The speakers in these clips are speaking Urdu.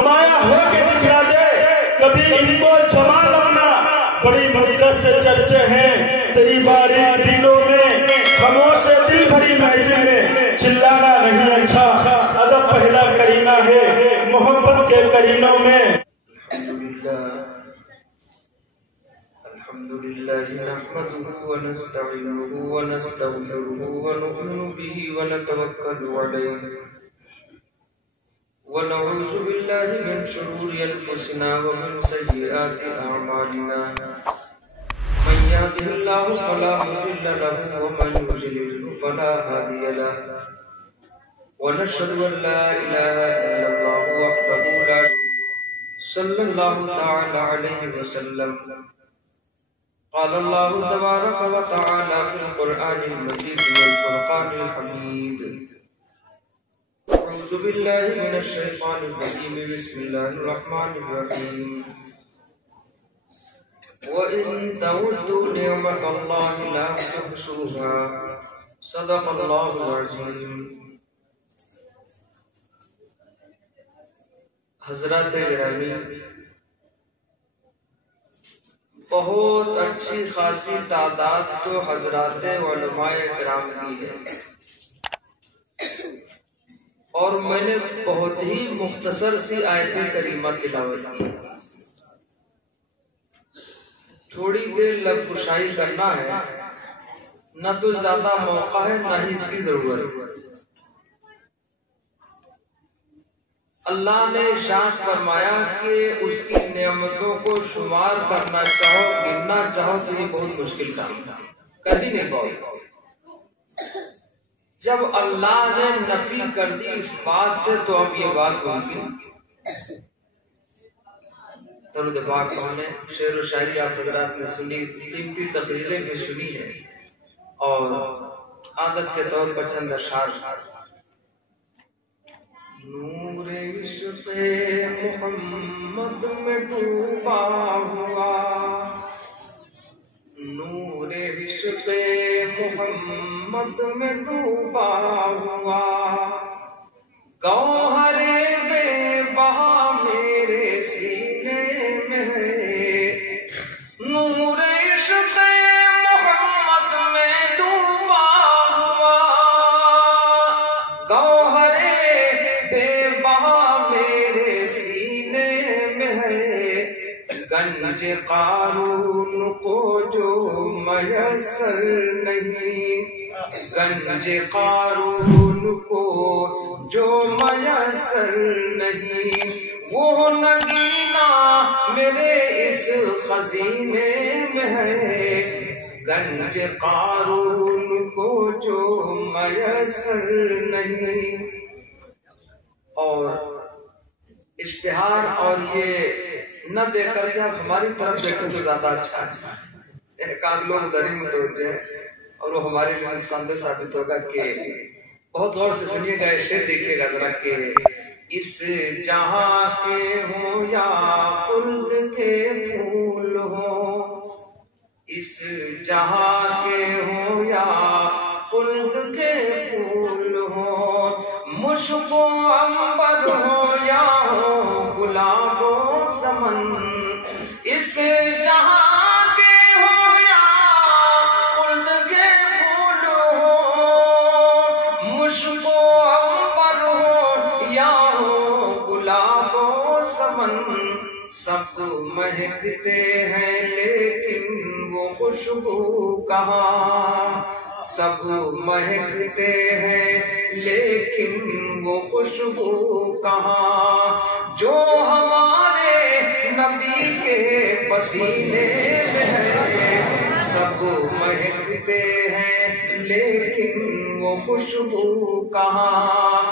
نمایاں ہو کے دکھلا دے کبھی ان کو جمال اپنا، بڑی مدت سے چرچے ہیں تیری باریک بینوں میں، خاموش دل بھری محفل میں چلانا نہیں اچھا، ادب پہلا کرینہ ہے محبت کے کرینوں میں۔ الحمد لله نحمده ونستعينه ونستغفره ونؤمن به ونتوكل عليه ونعوذ بالله من شرور أنفسنا ومن سيئات أعمالنا، من يهده الله فلا مضل له ومن يضلل فلا هادي له، ونشهد أن لا إله إلا الله وحده لا شريك له، صلى الله تعالى عليه وسلم۔ قال الله تبارك وتعالى في القرآن المجيد والفرقان الحميد، أعوذ بالله من الشيطان الرجيم، بسم الله الرحمن الرحيم، وإن تعدوا نعمة الله لا تحصوها، صدق الله العظيم۔ حضرات گرامی، بہت اچھی خاصی تعداد تو حضرات علماء کرام کی ہے، اور میں نے بہت ہی مختصر سی آیت کریمہ تلاوت کی، تھوڑی دیر لب کشائی کرنا ہے، نہ تو زیادہ موقع ہے نہ ہی اس کی ضرورت ہے۔ اللہ نے ارشاد فرمایا کہ اس کی نعمتوں کو شمار کرنا چاہو، گننا چاہو تو یہ بہت مشکل کام ہے، کبھی نہیں پاؤ۔ جب اللہ نے نفی کر دی اس بات سے تو اب یہ بات ممکن۔ درود پاک ہم نے شعر و شاعری آپ حضرات نے سنی، قیمتی تقریریں بھی سنی ہیں، اور عادت کے طور پر چند اشعار۔ نور عشق محمد میں ڈوبا ہوا، نور عشق محمد میں ڈوبا ہوا، گوہر بے بہا میرے سینے میں ہے، نور عشق محمد میں ڈوبا ہوا، گوہر بے بہا میرے سینے میں ہے، گنج قارون کو جو میسر نہیں، گنج قارون کو جو میسر نہیں، وہ نگینا میرے اس خزینے میں ہے، گنج قارون کو جو میسر نہیں۔ اور اشتہار اور یہ نہ دے کر کے آپ ہماری طرف دیکھیں تو زیادہ اچھا ہے، ایک آدھ لوگ ادھر ہی متوجہ ہیں، اور وہ ہمارے لیے نقصان دہ ثابت ہوگا۔ کہ بہت غور سے سنیے گا، شعر دیکھیے گا ذرا، کہ اس جہاں کے ہوں یا خلد کے پھول ہوں، اس جہاں کے ہوں یا خلد کے پھول ہوں، مشک و عنبر ہو یا ہو گلاب و سمن، اس جہاں کے ہو یا خلد کے پھول ہو، مشک و عنبر ہو یا ہو گلاب و سمن، سب مہکتے ہیں لیکن وہ خوشبو کہاں، سب مہکتے ہیں لیکن وہ خوشبو کہاں، جو ہمارے نبی کے پسینے میں ہے، سب مہکتے ہیں لیکن وہ خوشبو کہاں،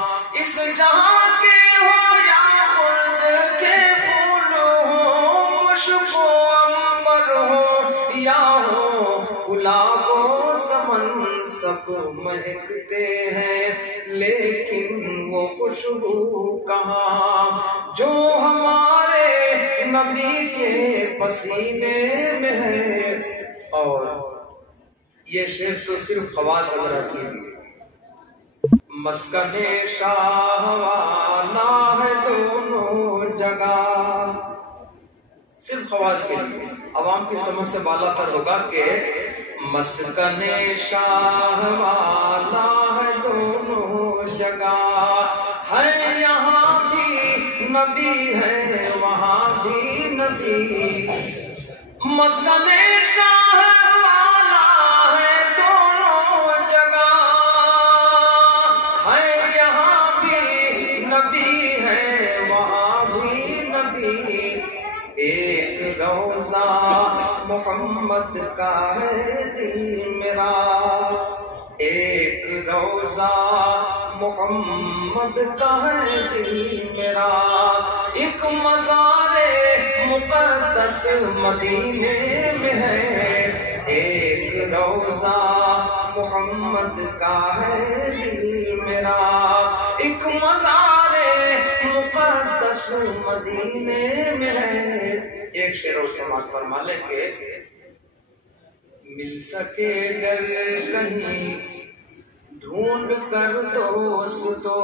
اس جہاں کے ہو یا خلد کے پھول ہو، مشک و عنبر ہو یا ہو گلاب و سمن، سب مہکتے ہیں لیکن وہ خوشبو کہاں، جو ہمارے نبی کے پسینے میں ہے۔ اور یہ شعر تو صرف خواص حضرات کی ہے۔ مسکن شاہ والا ہے دونوں صرف خواص کے لیے، عوام کی سمجھ سے بالا تر ہوگا کہ مسکن شاہ والا ہے دونوں جگہ، ہے یہاں بھی نبی ہے وہاں بھی نبی، مسکن شاہ والا ہے دونوں جگہ، ہے یہاں بھی نبی ہے وہاں بھی نبی، ایک روزہ محمد کا ہے دل میرا، ایک روزہ محمد کا ہے دل میرا، ایک مزار مقدس مدینے میں ہے، ایک روزہ محمد کا ہے دل میرا، ایک مزار مقدس مدینے میں ہے۔ ایک شعر اور سماعت فرما لے کہ مل سکے گر کہیں ڈھونڈ کر دوستو،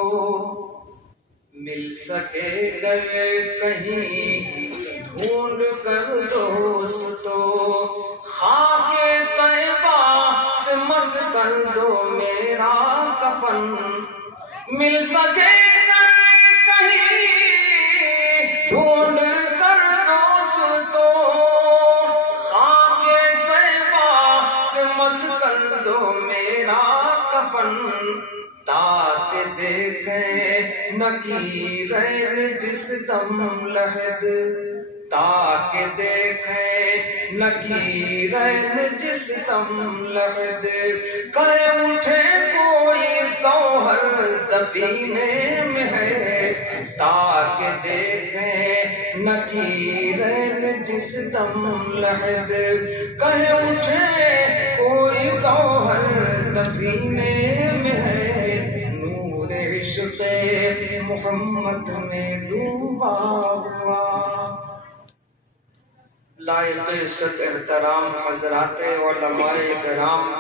مل سکے گر کہیں ڈھونڈ کر دوستو، خاک طیبہ سے مس کر دو میرا کفن، مل سکے گر کہیں ڈھونڈ کر دوستو، خاک طیبہ سے مس کر دو میرا کفن، تاکہ دیکھیں نکیرین جس دم لحد، تاکہ دیکھیں نکیرین جس دم لحد، کہے اٹھے کوئی گوہر دفینے میں ہے، تاکہ دیکھیں نکیرین جس دم لحد، کہے اٹھے کوئی گوہر دفینے میں ہے، نور عشق محمد میں ڈوبا ہوا۔ لائق عزت احترام حضرات علماء کرام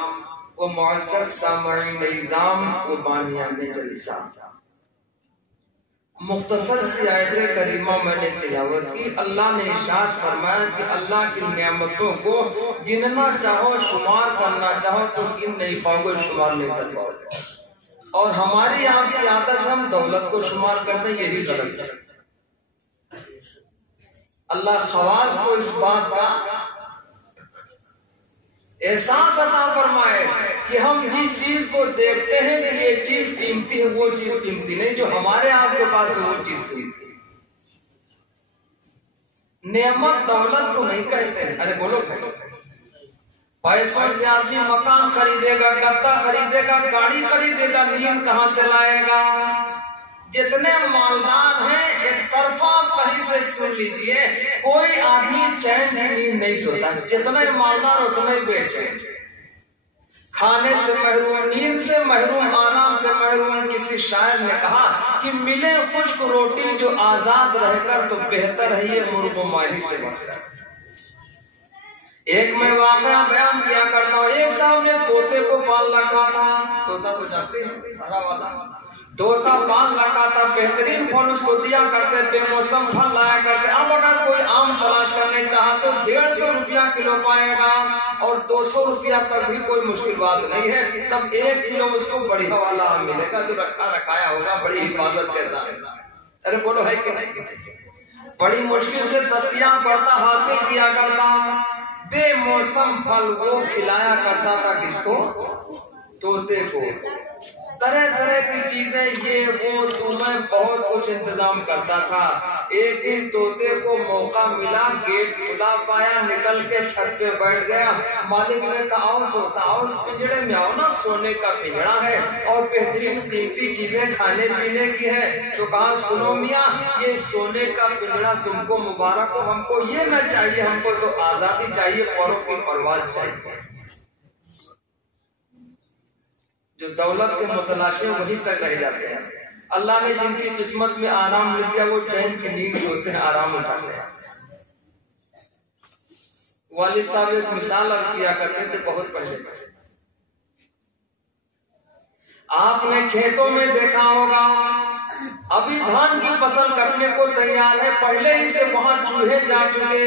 و معزز سامعین نظام و بانیان جلسہ، مختصر سی آیت کریمہ میں نے تلاوت کی۔ اللہ نے ارشاد فرمایا کہ اللہ کی نعمتوں کو گننا چاہو شمار کرنا چاہو تو گن نہیں پاؤ گے، شمار نہیں کر پاؤ گے، اور ہماری آپ کی عادت ہم دولت کو شمار کرتے ہیں، یہی غلط ہے۔ اللہ خواص کو اس بات کا احساس عطا فرمائے کہ ہم جس چیز کو دیکھتے ہیں کہ یہ چیز قیمتی ہے، وہ چیز قیمتی نہیں، جو ہمارے آپ کے پاس ہے وہ چیز قیمتی ہے۔ نعمت دولت کو نہیں کہتے، ارے بولو پیسوں سے آدمی مکان خریدے گا، گدا خریدے گا، گاڑی خریدے گا، نیند کہاں سے لائے گا؟ جتنے مالدار ہیں ایک طرفہ کہیں سے سن لیجئے، کوئی آدمی چین کی نیند نہیں سوتا، جتنے مالدار اتنے بے چین، کھانے سے محروم، نیند سے محروم، آرام سے محروم۔ کسی شاعر نے کہا کہ ملے خشک روٹی جو آزاد رہ کر تو بہتر ہے یہ مرغ و ماہی سے بہتر۔ ایک میں واقعہ بیان کیا کرتا ہوں، ایک صاحب نے طوطے کو پال رکھا تھا، طوطا تو جانتے ہیں ہرا والا، طوطا پال رکھا تھا، بہترین پھل اس کو دیا کرتے، بے موسم پھل لایا کرتے۔ اب اگر کوئی آم تلاش کرنے چاہا تو 150 روپیہ کلو پائے گا، اور 200 روپیہ تک بھی کوئی مشکل بات نہیں ہے، تب 1 کلو اس کو بڑھیا والا آم ملے گا جو رکھا رکھایا ہوگا بڑی حفاظت کے ساتھ۔ ارے بولو ہے کہ نہیں؟ بڑی مشکل سے دستیاب پڑتا حاصل کیا کرتا، بے موسم پھل وہ کھلایا کرتا تھا کس کو؟ طوطے کو۔ طرح طرح کی چیزیں یہ وہ تمہیں بہت کچھ انتظام کرتا تھا۔ ایک دن طوطے کو موقع ملا، گیٹ کھلا پایا، نکل کے چھت پہ بیٹھ گیا۔ مالک نے کہا آؤ طوطا آؤ، اس پنجڑے میں آؤ نا، سونے کا پنجڑا ہے اور بہترین قیمتی چیزیں کھانے پینے کی ہے۔ تو کہا سنو میاں، یہ سونے کا پنجڑا تم کو مبارک ہو، ہم کو یہ نہ چاہیے، ہم کو تو آزادی چاہیے، پروں کی پرواز چاہیے۔ جو دولت کے متلاشے وہیں تک رہ جاتے ہیں۔ اللہ نے جن کی قسمت میں آرام لکھ دیا وہ چین کی نیند سوتے ہیں، آرام اٹھاتے ہیں۔ والد صاحب ایک مثال عرض کیا کرتے تھے بہت پہلے، آپ نے کھیتوں میں دیکھا ہوگا ابھی دھان کی فصل کٹنے کو تیار ہے، پہلے ہی سے وہاں چوہے جا چکے،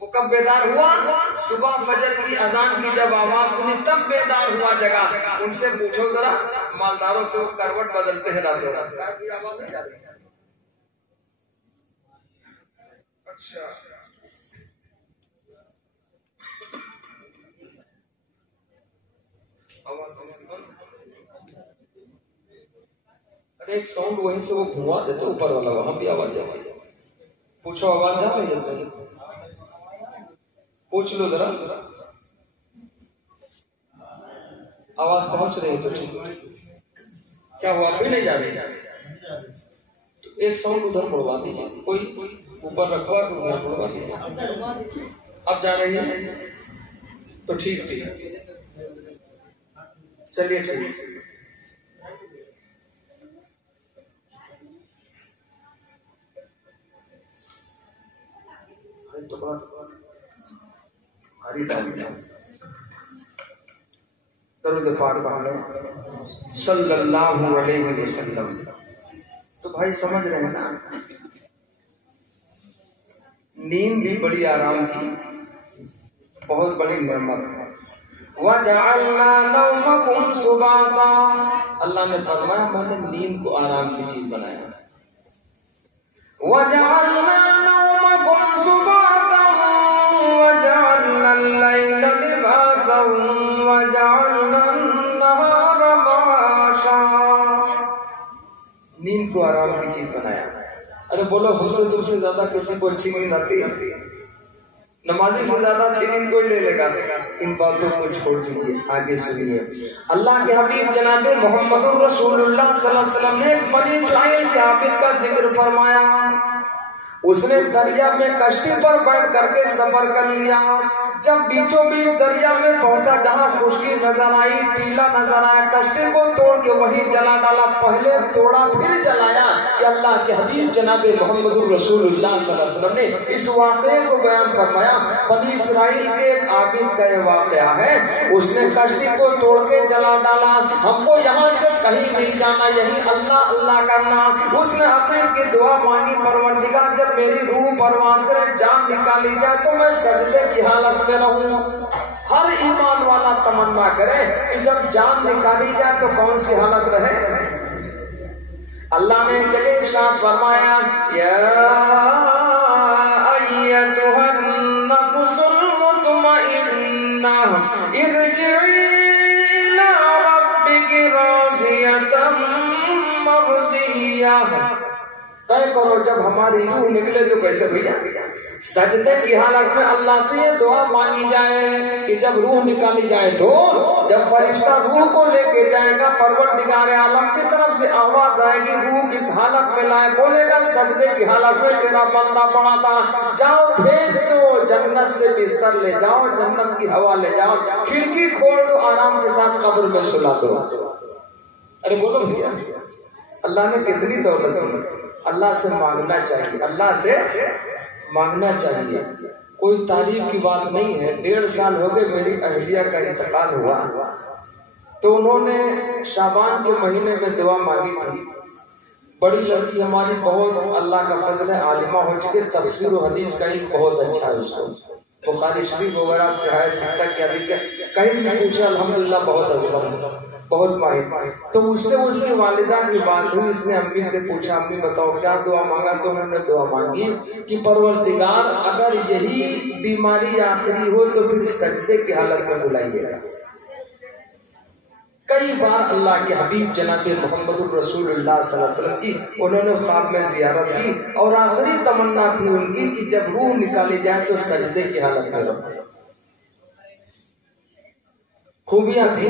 وہ کب بیدار ہوا؟ صبح فجر کی اذان کی جب آواز سنی تب بیدار ہوا جگہ. ان سے پوچھو ذرا مالداروں سے، وہ کروٹ بدلتے ہیں راتوں رات. آواز نہیں جا رہی؟ اچھا آواز ایک ساؤنڈ وہیں سے وہ گھما دیتے اوپر والا، وہاں بھی آواز جاتی ہے. پوچھو آواز جا رہی ہے؟ پوچھ لو ذرا، آواز پہنچ رہی ہے تو ٹھیک. کیا ہوا ابھی نہیں جا رہی؟ ایک ساؤنڈ ادھر مڑوا دیجیے، کوئی اوپر رکھوا کے ادھر مڑوا دیجیے. اب جا رہی ہے تو ٹھیک ٹھیک. چلیے ٹھیک. درود پاک پڑھ صلی اللہ علیہ وسلم. تو بھائی سمجھ رہے ہیں نا، نیند بھی بڑی آرام کی بہت بڑی نعمت ہے. وَجَعَلْنَا نَوْمَكُمْ سُبَاتًا، اللہ نے فرمایا میں نے نیند کو آرام کی چیز بنایا. وَجَعَلْنَا نَوْمَكُمْ سُبَاتًا وَجَعَلْنَا اللَّيْلَ لِبَاسًا وَجَعَلْنَا النَّهَارَ مَعَاشًا. نیند کو آرام کی چیز بنایا. ارے بولو ہم سے تم سے زیادہ کسی کو اچھی نیند آتی ہے؟ نمازی سے زیادہ اچھی نیند کوئی لے لے گا. ان باتوں کو چھوڑ دیجیے، آگے سنیے. اللہ کے حبیب جناب محمد رسول اللہ صلی اللہ علیہ وسلم نے بنی اسرائیل کے عابد کا ذکر فرمایا. اس نے دریا میں کشتی پر بیٹھ کر کے سفر کر لیا. جب بیچوں بیچ دریا میں پہنچا جہاں خشکی نظر آئی، ٹیلا نظر آیا، کشتی کو توڑ کے وہیں جلا ڈالا. پہلے توڑا پھر جلایا. کہ اللہ کے حبیب جناب محمد رسول اللہ صلی اللہ علیہ وسلم نے اس واقعے کو بیان فرمایا. بنی اسرائیل کے ایک عابد کا یہ واقعہ ہے. اس نے کشتی کو توڑ کے جلا ڈالا. ہم کو یہاں سے کہیں نہیں جانا، یہی اللہ اللہ کرنا. اس نے آخر کی دعا مانگی، پروردگار جب میری روح پرواز کرے، جان نکالی جائے تو میں سجدے کی حالت میں رہوں. ہر ایمان والا تمنا کرے کہ جب جان نکالی جائے تو کون سی حالت رہے. اللہ نے جگہ ارشاد فرمایا، یا ایتھا النفس المطمئنہ ارجعی الی ربک راضیۃ مرضیہ. طے کرو جب ہماری روح نکلے تو کیسے بھیا؟ سجدے کی حالت میں اللہ سے یہ دعا مانگی جائے کہ جب روح نکالی جائے تو جب فرشتہ روح کو لے کے جائے گا، پروردگار عالم کی طرف سے آواز آئے گی، روح کس حالت میں لائے؟ بولے گا سجدے کی حالت میں تیرا بندہ پڑا تھا. جاؤ بھیج دو، جنت سے بستر لے جاؤ، جنت کی ہوا لے جاؤ، کھڑکی کھول دو، آرام کے ساتھ قبر میں سلا دو. ارے بولو بھیا اللہ نے کتنی دولت دی. اللہ سے مانگنا چاہیے، اللہ سے مانگنا چاہیے. کوئی تعریف کی بات نہیں ہے. 1.5 سال ہو گئے میری اہلیہ کا انتقال ہوا تو انہوں نے شعبان کے مہینے میں دعا مانگی تھی. بڑی لڑکی ہماری، بہت اللہ کا فضل ہے، عالمہ ہو چکے، تفسیر و حدیث کا علم بہت اچھا ہے اس کو، بخاری شریف وغیرہ صحیح ستہ کی حدیث ہے، کہیں بھی پوچھے الحمدللہ بہت ازبر ہے، بہت ماہر. تو اس سے اس کی والدہ کی بات ہوئی. اس نے امی سے پوچھا امی بتاؤ کیا دعا مانگا؟ تو انہوں نے دعا مانگی کہ پروردگار اگر یہی بیماری آخری ہو تو پھر سجدے کی حالت میں بلائیے گا. کئی بار اللہ کے حبیب جناب محمد رسول اللہ صلی اللہ علیہ وسلم کی انہوں نے خواب میں زیارت کی اور آخری تمنا تھی ان کی کہ جب روح نکالی جائے تو سجدے کی حالت میں رہو. خوبیاں تھی.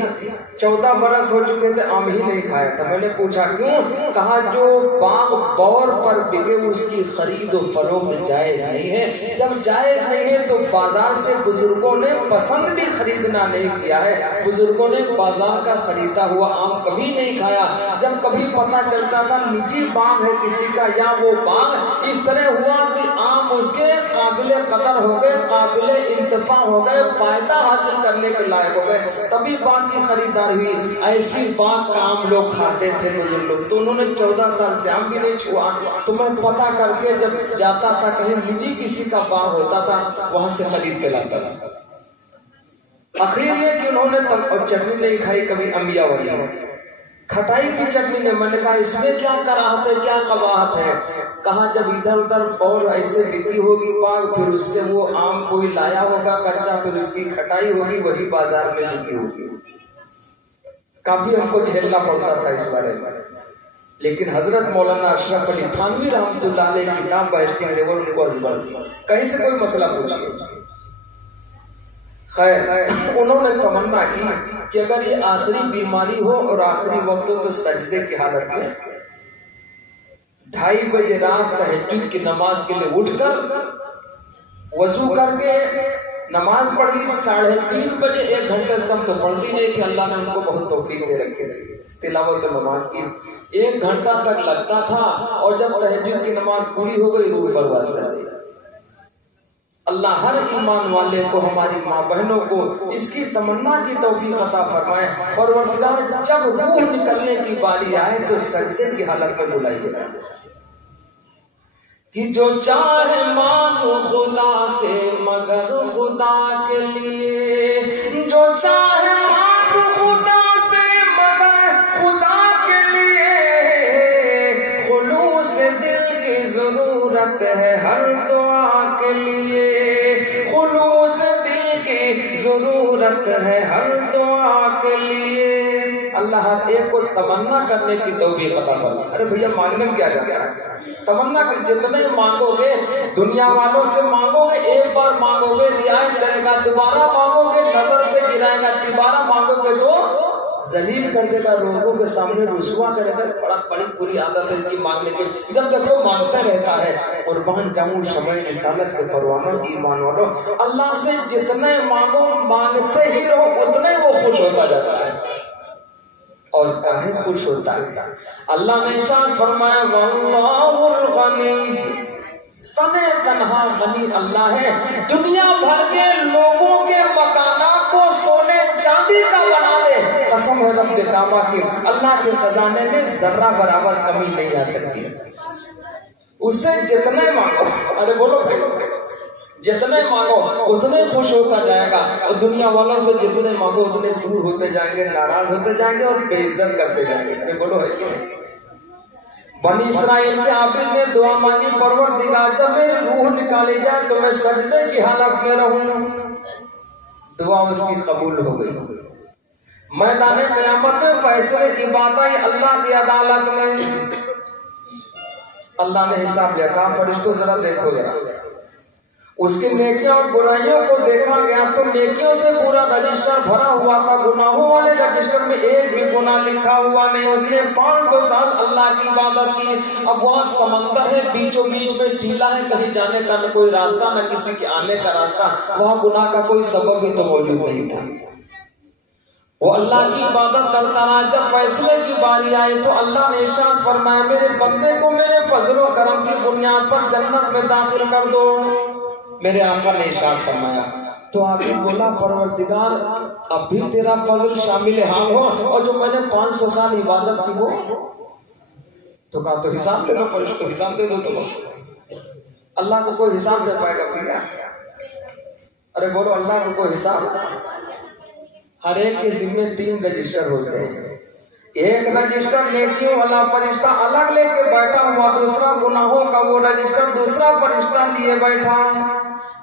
14 برس ہو چکے تھے، آم ہی نہیں کھایا تھا. میں نے پوچھا کیوں؟ کہا جو باغ بور پر بکے اس کی خرید و فروخت جائز نہیں ہے. جب جائز نہیں ہے تو بازار سے بزرگوں نے پسند بھی خریدنا نہیں کیا ہے. بزرگوں نے بازار کا خریدا ہوا آم کبھی نہیں کھایا. جب کبھی پتا چلتا تھا نجی باغ ہے کسی کا یا وہ باغ اس طرح ہوا کہ آم اس کے قابل قدر ہو گئے، قابل انتفاع ہو گئے، فائدہ حاصل کرنے کے لائق ہو گئے، تبھی باغ کی خریدار ہوئی. ایسی باغ کا آم لوگ کھاتے تھے بزرگ لوگ. تو انہوں نے 14 سال سے آم بھی نہیں چھوا. تو میں پتا کر کے جب جاتا تھا کہیں نجی کسی کا باغ ہوتا تھا وہاں سے خرید کے لاتا تھا. آخر یہ کہ انہوں نے چٹنی نہیں کھائی کبھی انبیاء والی, کھٹائی کی چٹنی نے. میں نے کہا اس میں کیا کراہت ہے, کیا قباحت ہے؟ کہا جب ادھر ادھر اور ایسے بکتی ہوگی باغ, پھر اس سے وہ آم کوئی لایا ہوگا کچا, پھر اس کی کھٹائی ہوگی, وہی بازار میں بکتی ہوگی. کافی ہم کو جھیلنا پڑتا تھا اس بارے میں. لیکن حضرت مولانا اشرف علی تھانوی رحمۃ اللہ علیہ کتاب بہشتی زیور ان کو ازبر تھی, کہیں سے کوئی مسئلہ پوچھیے. خیر انہوں نے تمنا کی کہ اگر یہ آخری بیماری ہو اور آخری وقت ہو تو سجدے کی حالت میں 2:30 بجے رات تہجد کی نماز کے لیے اٹھ کر وضو کر کے نماز پڑھی. 3:30 بجے 1 گھنٹے سے کم تو پڑھتی نہیں تھی. اللہ نے ان کو بہت توفیق دے رکھی تھی, تلاوت نماز کی 1 گھنٹہ تک لگتا تھا. اور جب تہجد کی نماز پوری ہو گئی روح پرواز کر دی. اللہ ہر ایمان والے کو, ہماری ماں بہنوں کو اس کی تمنا کی توفیق عطا فرمائے. پروردگار جب روح نکلنے کی باری آئے تو سجدے کی حالت میں بلائیے کہ جو چاہے مانگو خدا سے مگر خدا کے لیے, جو چاہے مانگو خدا سے مگر خدا کے لیے. خلوص دل کی ضرورت ہے ہر دعا کے لیے, خلوص دل کی ضرورت ہے ہر دعا کے لیے. اللہ ہر ایک کو تمنا کرنے کی توفیق عطا فرمائے. ارے بھیا مانگنے میں کیا جاتا ہے؟ تمنا جتنے مانگو گے, دنیا والوں سے مانگو گے, ایک بار مانگو گے رعایت کرے گا, دوبارہ مانگو گے نظر سے گرائے گا, دوبارہ مانگو گے تو ذلیل کر دے گا, لوگوں کے سامنے رسوا کرے گا. بڑی بری عادت ہے اس کی مانگنے کی. جب جب وہ مانگتا رہتا ہے. قربان جامو شمع رسالت کے پروانوں کی ایمان والوں, اللہ سے جتنے مانگو مانگتے ہی رہو اتنے وہ خوش ہوتا جاتا ہے. اور کاہے خوش ہوتا ہے؟ اللہ نے ارشاد فرمایا واللہ الغنی, تنے تنہا غنی اللہ ہے. دنیا بھر کے لوگوں کے مکانات کو سونے چاندی کا بنا دے, قسم ہے رب کعبہ کی, اللہ کے خزانے میں ذرہ برابر کمی نہیں آ سکتی. اس سے جتنے مانگو, ارے بولو بھائی, جتنے مانگو اتنے خوش ہوتا جائے گا. اور دنیا والوں سے جتنے مانگو اتنے دور ہوتے جائیں گے, ناراض ہوتے جائیں گے اور بے عزت کرتے جائیں گے. ارے بولو ہے کہ نہیں؟ بنی اسرائیل کے عابد نے دعا مانگی, پروردگار جب میری روح نکالی جائے تو میں سجدے کی حالت میں رہوں. دعا اس کی قبول ہو گئی. میدان قیامت میں فیصلے کی بات آئی اللہ کی عدالت میں. اللہ نے حساب لیا, کہا فرشتوں ذرا دیکھو ذرا. اس کی نیکیاں اور برائیوں کو دیکھا گیا تو نیکیوں سے پورا رجسٹر بھرا ہوا تھا, گناہوں والے رجسٹر میں ایک بھی گناہ لکھا ہوا نہیں. اس نے 500 سال اللہ کی عبادت کی. اب وہاں سمندر ہے, بیچوں بیچ میں ٹیلا ہے, کہیں جانے کا نہ کوئی راستہ نہ کسی کے آنے کا راستہ. وہاں گناہ کا کوئی سبب بھی تو موجود نہیں تھا. وہ اللہ کی عبادت کرتا رہا. جب فیصلے کی باری آئی تو اللہ نے ارشاد فرمایا میرے بندے کو میرے فضل و کرم کی بنیاد پر جنت میں داخل کر دو. میرے آقا نے ارشاد فرمایا تو آپ نے بولا پروردگار اب بھی تیرا فضل شامل حال ہو, اور جو میں نے 500 سال عبادت کی وہ تو کہا تو حساب لے لو. فرشتوں حساب دے دو. تو اللہ کو کوئی حساب دے پائے گا بھیا؟ ارے بولو اللہ کو کوئی حساب؟ ہر ایک کے ذمے 3 رجسٹر ہوتے ہیں. ایک رجسٹر نیکیوں والا فرشتہ الگ لے کے بیٹھا ہوا, دوسرا گناہوں کا وہ رجسٹر دوسرا فرشتہ لیے بیٹھا.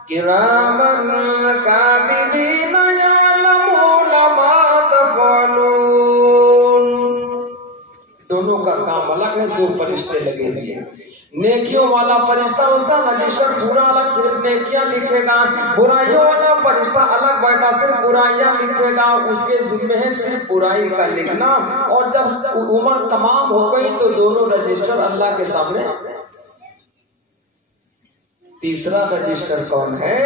کرامن کاتبین یعلمون ما تفعلون. دونوں کا کام الگ ہے, 2 فرشتے لگے ہوئے ہیں. نیکیوں والا فرشتہ اس کا رجسٹر پورا الگ صرف نیکیاں لکھے گا, برائیوں والا فرشتہ الگ بیٹھا صرف برائیاں لکھے گا. اس کے ذمہ ہے صرف برائی کا لکھنا. اور جب عمر تمام ہو گئی تو دونوں رجسٹر اللہ کے سامنے. تیسرا رجسٹر کون ہے؟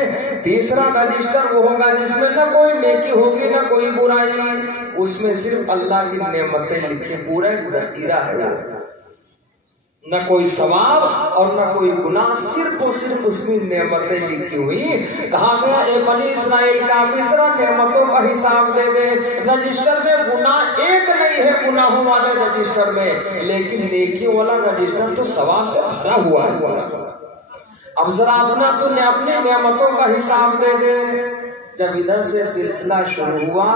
تیسرا رجسٹر وہ ہوگا جس میں نہ کوئی نیکی ہوگی نہ کوئی برائی, اس میں صرف اللہ کی نعمتیں لکھی, پورا ایک ذخیرہ ہے. نہ کوئی ثواب اور نہ کوئی گناہ، صرف اور صرف اس میں نعمتیں لکھی ہوئی. کہا گیا اے بنی اسرائیل کا ذرا نعمتوں کا حساب دے دے. رجسٹر میں گناہ ایک نہیں ہے گناہوں والے رجسٹر میں، لیکن نیکیوں والا رجسٹر تو ثواب سے بھرا ہوا ہے. اب ذرا اپنی نعمتوں کا حساب دے دے. جب ادھر سے سلسلہ شروع ہوا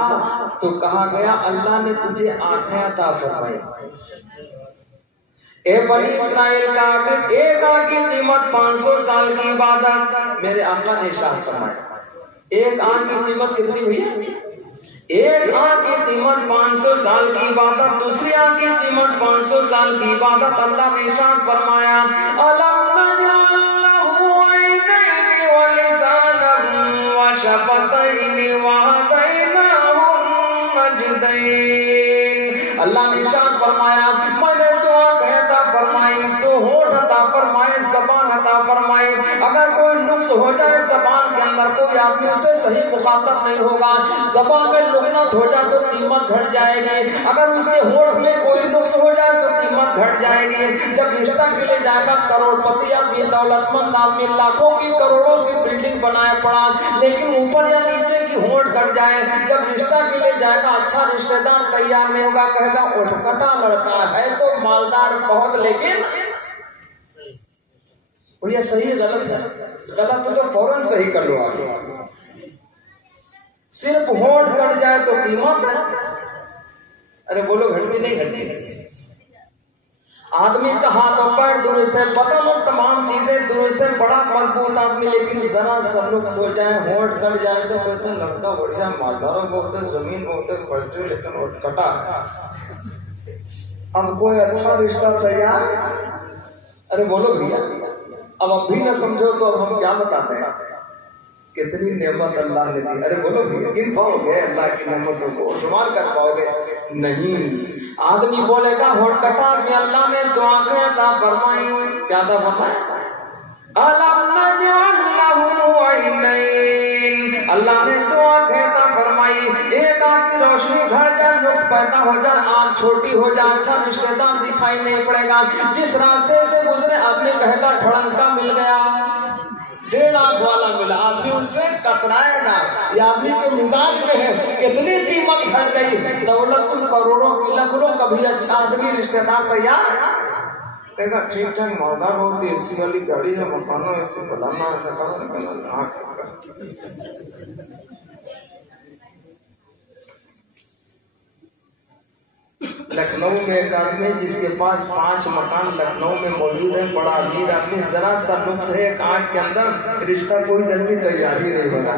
تو کہا گیا اللہ نے تجھے آنکھیں عطا فرمائی. اے بنی اسرائیل کا عابد، ایک آنکھ کی قیمت 500 سال کی عبادت. میرے آقا نے ارشاد فرمایا ایک آنکھ کی قیمت کتنی ہوئی؟ ایک آنکھ کی قیمت 500 سال کی عبادت. دوسری آنکھ کی قیمت 500 سال کی عبادت. اللہ نے ارشاد فرمایا الم نجعل لہ عینین ولسانا وشفتین وہدیناہ النجدین. اللہ نے ارشاد فرمایا میں نے تو آنکھ عطا فرمائی، تو ہونٹ عطا فرمائے، زبان عطا فرمائے. اگر کوئی نقص ہو جائے زبان کے اندر، کوئی آدمی اسے صحیح مخاطب نہیں ہوگا، زبان میں لغنت ہو جائے تو قیمت گھٹ جائے گی. اگر اس کے ہونٹ میں کوئی نقص ہو جائے تو قیمت گھٹ جائے گی. جب رشتہ کے لیے جائے گا کروڑ پتی آدمی، دولت مند آدمی، لاکھوں کی کروڑوں کی بلڈنگ بنائے پڑا، لیکن اوپر یا نیچے کی ہونٹ گھٹ جائے. جب رشتہ کے لیے جائے گا اچھا رشتہ دار تیار نہیں ہوگا، کہے گا اٹھکٹا لڑکا ہے تو مالدار بہت، لیکن یہ صحیح غلط ہے. غلط تو فوراً صحیح کر لو. آگے صرف ہونٹ کٹ جائے تو قیمت ہے. ارے بولو گھٹتی نہیں گھٹتی. آدمی کا ہاتھ اور پیر درست ہے، بدن اور تمام چیزیں درست ہے، بڑا مضبوط آدمی، لیکن ذرا سا نقص ہو جائے، ہونٹ کٹ جائے تو کہتے ہیں لڑکا بڑھیا مالداروں بولتے زمین بولتے خرچے، لیکن ہونٹ کٹا. اب کوئی اچھا رشتہ تیار؟ ارے بولو بھیا، اب بھی نہ سمجھو تو اب ہم کیا بتاتے ہیں. کتنی نعمت اللہ نے دی. ارے بولو بھیا، گن پاؤ گے اللہ کی نعمتوں کو؟ شمار کر پاؤ گے؟ نہیں. آدمی بولے گا ہونٹ کٹا کہ اللہ نے دعا کے عطا فرمائی. کیا عطا فرمایا؟ الم نجعل لہ عینین. اللہ نے دعا کے عطا فرمائی ایک آنکھ کی روشنی گھٹ جائے، نقص پیدا ہو جائے، آنکھ چھوٹی ہو جائے، اچھا رشتہ دار دکھائی نہیں پڑے گا. جس راستے سے گزرے آدمی کہے گا ٹھڑنکا مل گیا، 1.5 لاکھ والا ملا، آدمی اس سے کترائے گا. یہ آدمی کے مزاج میں ہے. کتنی قیمت گھٹ گئی. دولت تم کروڑوں کی لکھ لو، کبھی اچھا آدمی رشتہ دار تیار کہے گا ٹھیک ٹھاک مالدار ہوتی، اے سی والی گاڑی ہے، مکانوں ایسے بلانا لکھنؤ میں ایک آدمی جس کے پاس 5 مکان لکھنؤ میں موجود ہے، بڑا امیر آدمی، ذرا سا نقص ہے ایک آنکھ کے اندر، رشتہ کوئی جلدی تیار ہی نہیں بنا.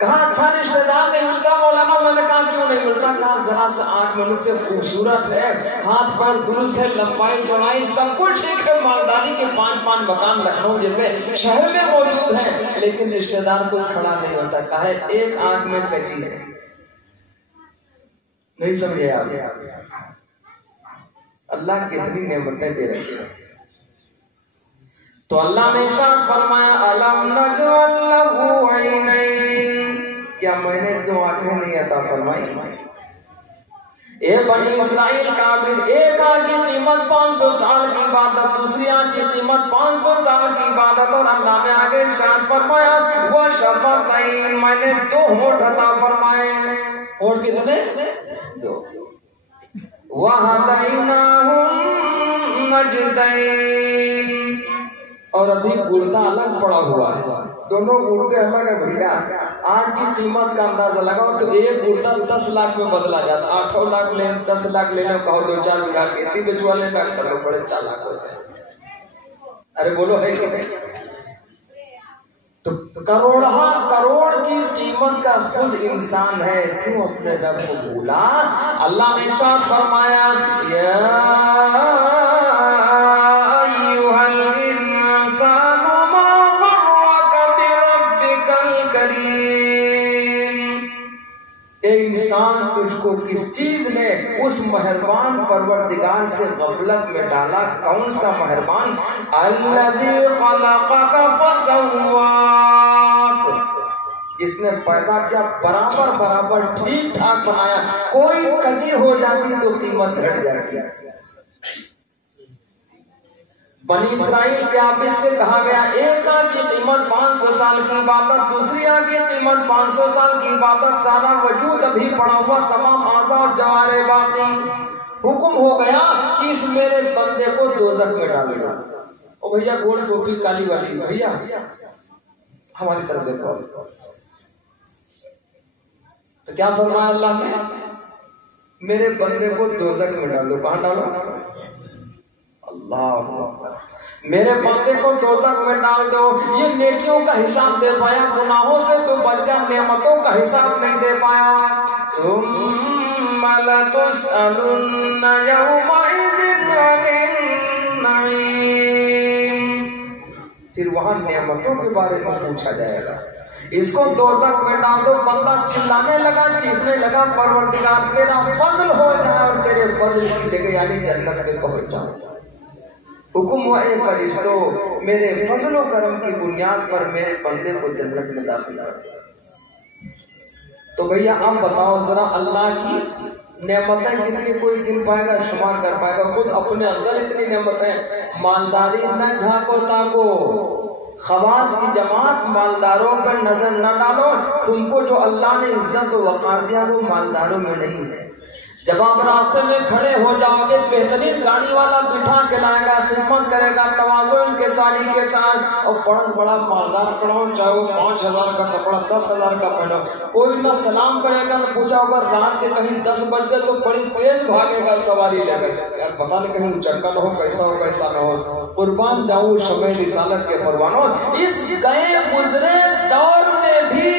کہا اچھا رشتہ دار نہیں ملتا مولانا. میں نے کہا کیوں نہیں ملتا؟ کہا ذرا سا آنکھ میں نقص ہے، خوبصورت ہے، ہاتھ پیر درست ہے، لمبائی چوڑائی سب کچھ ٹھیک ہے، مالداری کے 5 مکان لکھنؤ جیسے شہر میں موجود ہیں، لیکن رشتہ دار کوئی کھڑا نہیں ہوتا. کہا ہے ایک آنکھ میں کچی ہے. نہیں سمجھے آپ؟ اللہ کتنی نعمتیں دے رہے ہیں. تو اللہ نے ارشاد فرمایا الم نجعل لہ عینین. کیا میں نے 2 آنکھیں نہیں عطا فرمائی؟ اے بنی اسرائیل کا عابد، ایک آنکھ کی قیمت 500 سال کی عبادت، دوسری آنکھ کی قیمت 500 سال کی عبادت. اور اللہ نے آگے ارشاد فرمایا وشفتین، میں نے 2 ہونٹ عطا فرمائے. ہونٹ کتنے؟ 2. وہدیناہ النجدین. اور ابھی گردہ الگ پڑا ہوا ہے، دونوں گردے الگ ہے بھیا. آج کی قیمت کا اندازہ لگاؤ تو ایک گردہ 10 لاکھ میں بدلا جاتا. 8 لاکھ لیں، 10 لاکھ لے لیں، کہو 2-4 بیگھہ کھیتی بچوا لیں، کر لو بڑے 4 لاکھ ہو جائے. ارے بولو ہے کہ نہیں؟ تو کروڑ کی قیمت کا خود انسان ہے، کیوں اپنے رب کو بھولا؟ اللہ نے ارشاد فرمایا یا ایھا الانسان ما غرک بربک الکریم. اے انسان، تجھ کو کس چیز نے اس مہربان پروردگار سے غفلت میں ڈالا؟ کون سا مہربان؟ الذی خلقک فسواک، جس نے پیدا کیا برابر ٹھیک ٹھاک بنایا. کوئی کجی ہو جاتی تو قیمت گھٹ جاتی. بنی اسرائیل کے آپس سے کہا گیا ایک آنکھ کی قیمت 500 سال کی عبادت، دوسری آنکھ کی قیمت 500 سال کی عبادت، سارا وجود ابھی پڑا ہوا، تمام اعضاء اور جوارح باقی۔ حکم ہو گیا کہ اس میرے بندے کو دوزخ میں ڈالے گا۔ او بھیا گول ٹوپی کالی والی بھیا ہماری طرف دیکھو، تو کیا فرمایا اللہ نے؟ میرے بندے کو دوزخ میں ڈال دو۔ کہاں ڈالو؟ اللہ، میرے بندے کو دوزخ میں ڈال دو۔ یہ نیکیوں کا حساب دے پایا، گناہوں سے تو بچ گیا، نعمتوں کا حساب نہیں دے پایا۔ ثم لتسألن یومئذ عن النعیم، پھر وہاں نعمتوں کے بارے میں پوچھا جائے گا۔ اس کو دوزخ میں ڈال دو۔ بندہ چلانے لگا، چیخنے لگا، پروردگار تیرا فضل ہو جائے اور تیرے فضل کی جگہ یعنی جنت میں پہنچ جاؤ۔ حکم ہوا اے فرشتوں، میرے فضل و کرم کی بنیاد پر میرے بندے کو جنت میں داخل کر دو۔ تو بھیا اب بتاؤ ذرا، اللہ کی نعمتیں کتنی کوئی گن پائے گا، شمار کر پائے گا؟ خود اپنے اندر اتنی نعمتیں، مالداری نہ جھانکو تاکو، خواص کی جماعت مالداروں پر نظر نہ ڈالو، تم کو جو اللہ نے عزت و وقار دیا وہ مالداروں میں نہیں ہے۔ جب آپ راستے میں کھڑے ہو جاؤ گے، بہترین گاڑی والا بٹھا کے لائے گا، خدمت کرے گا تواضع انکساری کے ساتھ، اور پڑس بڑا مالدار کھڑا ہو، چاہے وہ 5000 کا کپڑا 10,000 کا پہنو، کوئی نہ سلام کرے گا نہ پوچھا ہوگا، رات کے کہیں 10 بج گئے تو بڑی تیز بھاگے گا سواری لے کر، یار پتہ نہیں کہیں چکا نہ ہو، کیسا ہو کیسا نہ ہو۔ قربان جاؤں شمع رسالت کے پروانوں، اس گئے گزرے دور میں بھی،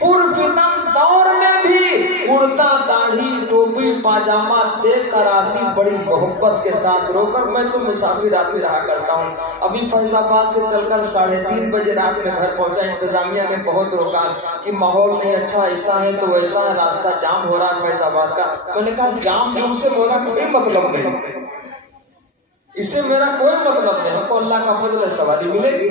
پرفتن دور میں بھی، کرتا داڑھی ٹوپی پاجامہ دیکھ کر آدمی بڑی محبت کے ساتھ رو کر، میں تو مسافر آدمی رہا کرتا ہوں، ابھی فیض آباد سے چل کر 3:30 بجے رات میں گھر پہنچا، انتظامیہ نے بہت روکا کہ ماحول نہیں اچھا، ایسا ہے تو ویسا ہے، راستہ جام ہو رہا ہے فیض آباد کا۔ میں نے کہا جام جم سے میرا کوئی مطلب نہیں، اس سے میرا کوئی مطلب نہیں، ہم کو اللہ کا فضل ہے سواری ملے گی،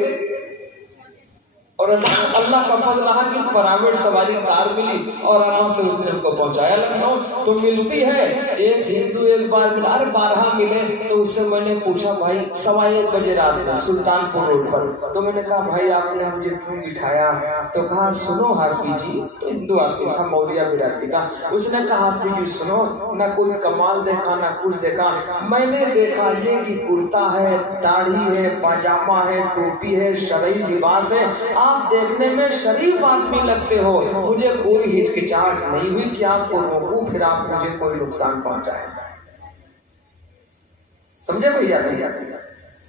اور اللہ کا فضل رہا کہ پرائیویٹ سواری کار ملی اور آرام سے اس نے ہم کو پہنچایا لکھنؤ۔ تو ملتی ہے، ایک ہندو ایک بار ملا، ارے 12 ملے، تو اس سے میں نے پوچھا بھائی 1:15 بجے رات میں سلطان پور روڈ پر، تو میں نے کہا بھائی آپ نے مجھے کیوں بٹھایا؟ تو کہا سنو ہارپی جی، تو ہندو آدمی تھا موریا برادری کا، اس نے کہا ہارپی جی سنو، نہ کوئی کمال دیکھا نہ کچھ دیکھا، میں نے دیکھا یہ کہ کرتا ہے، داڑھی ہے، پاجامہ ہے، ٹوپی ہے، شرعی لباس ہے، آپ دیکھنے میں شریف آدمی لگتے ہو، مجھے کوئی ہچکچاہٹ نہیں ہوئی کہ آپ کو روکوں پھر آپ مجھے کوئی نقصان پہنچائیں۔ سمجھے بھیا؟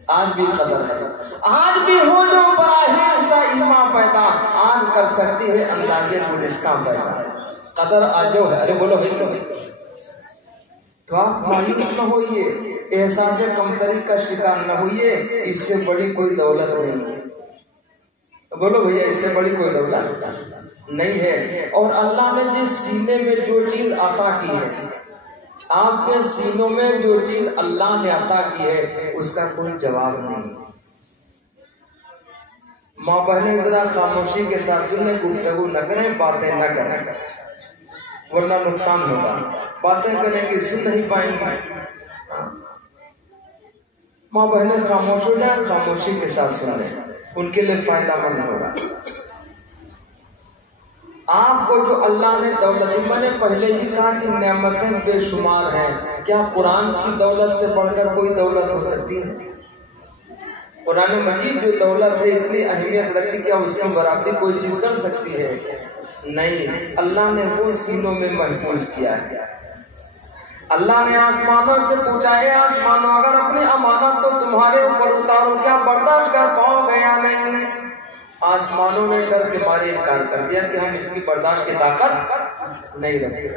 آج بھی قدر ہے، آج بھی ہو جو براہیم سا ایمان پیدا، آج کر سکتی ہے اندازے گلستان پیدا، قدر آج جو ہے۔ ارے بولو بھائی، تو آپ مایوس نہ ہوئیے، احساس کمتری کا شکار نہ ہوئیے، اس سے بڑی کوئی دولت نہیں ہے۔ بولو بھیا، اس سے بڑی کوئی دولت نہیں ہے۔ اور اللہ نے جس سینے میں جو چیز عطا کی ہے، آپ کے سینوں میں جو چیز اللہ نے عطا کی ہے، اس کا کوئی جواب نہیں۔ ماں بہنیں ذرا خاموشی کے ساتھ سنیں، گفتگو نہ کریں، باتیں نہ کریں، ورنہ نقصان ہوگا۔ باتیں کریں گے سن نہیں پائیں گے۔ ماں بہنیں خاموش ہو جائیں، خاموشی کے ساتھ سن لیں، ان کے لیے فائدہ مند ہوگا۔ آپ کو جو اللہ نے دولت، میں نے پہلے ہی کہا کہ نعمتیں بے شمار ہیں، کیا قرآن کی دولت سے بڑھ کر کوئی دولت ہو سکتی ہے؟ قرآن مجید جو دولت ہے اتنی اہمیت رکھتی، کیا اس کی برابری کوئی چیز کر سکتی ہے؟ نہیں، اللہ نے وہ سینوں میں محفوظ کیا ہے۔ اللہ نے آسمانوں سے پوچھا، اے آسمانوں اگر اپنی امانت کو تمہارے اوپر اتارو کیا برداشت کر پاؤ گے یا نہیں؟ آسمانوں نے ڈر کے مارے انکار کر دیا کہ ہم اس کی برداشت کی طاقت نہیں رکھتے۔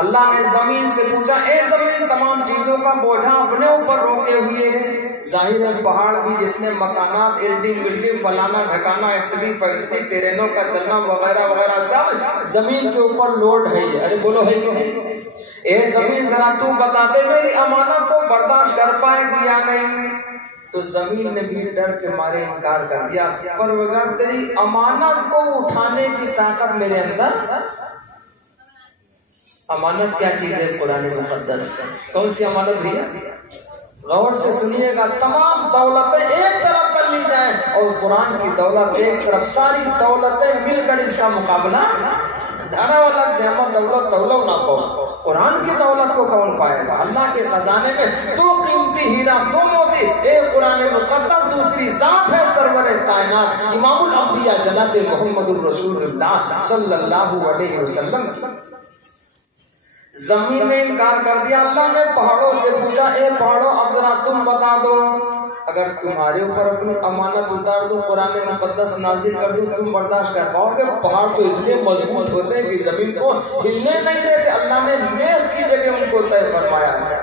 اللہ نے زمین سے پوچھا، اے زمین تمام چیزوں کا بوجھا اپنے اوپر روکے ہوئے ہے، ظاہر ہے پہاڑ بھی جتنے مکانات، بلڈنگ فلانا ڈھکانا، ایکٹری فیکٹری، ٹرینوں کا چلنا وغیرہ وغیرہ سب زمین کے اوپر لوڈ ہے یہ۔ ارے بولو ہے کیوں نہیں؟ اے زمین ذرا تو بتا دے میری امانت کو برداشت کر پائے گی یا نہیں؟ تو زمین نے بھی ڈر کے مارے انکار کر دیا، پروردگار تیری امانت کو اٹھانے کی طاقت میرے اندر۔ امانت کیا چیز ہے؟ قرآن مقدس۔ کون سی امانت بھیا؟ غور سے سنیے گا، تمام دولتیں ایک طرف کر لی جائیں اور قرآن کی دولت ایک طرف، ساری دولتیں مل کر اس کا مقابلہ دھارا والا نعمت دولت دولت نہ پو، قرآن کی دولت کو کون پائے گا؟ اللہ کے خزانے میں دو قیمتی ہیرا، دو موتی، ایک قرآن مقدس، دوسری ذات ہے سرور کائنات امام الانبیاء جناب محمد الرسول اللہ صلی اللہ علیہ وسلم۔ زمین نے انکار کر دیا، اللہ نے پہاڑوں سے پوچھا، اے پہاڑوں اب ذرا تم بتا دو، اگر تمہارے اوپر اپنی امانت اتار دوں، قرآن مقدس نازل کر دوں، تم برداشت کر پاؤ گے؟ پہاڑ تو اتنے مضبوط ہوتے ہیں کہ زمین کو ہلنے نہیں دیتے، اللہ نے میخ کی جگہ ان کو طے فرمایا ہے۔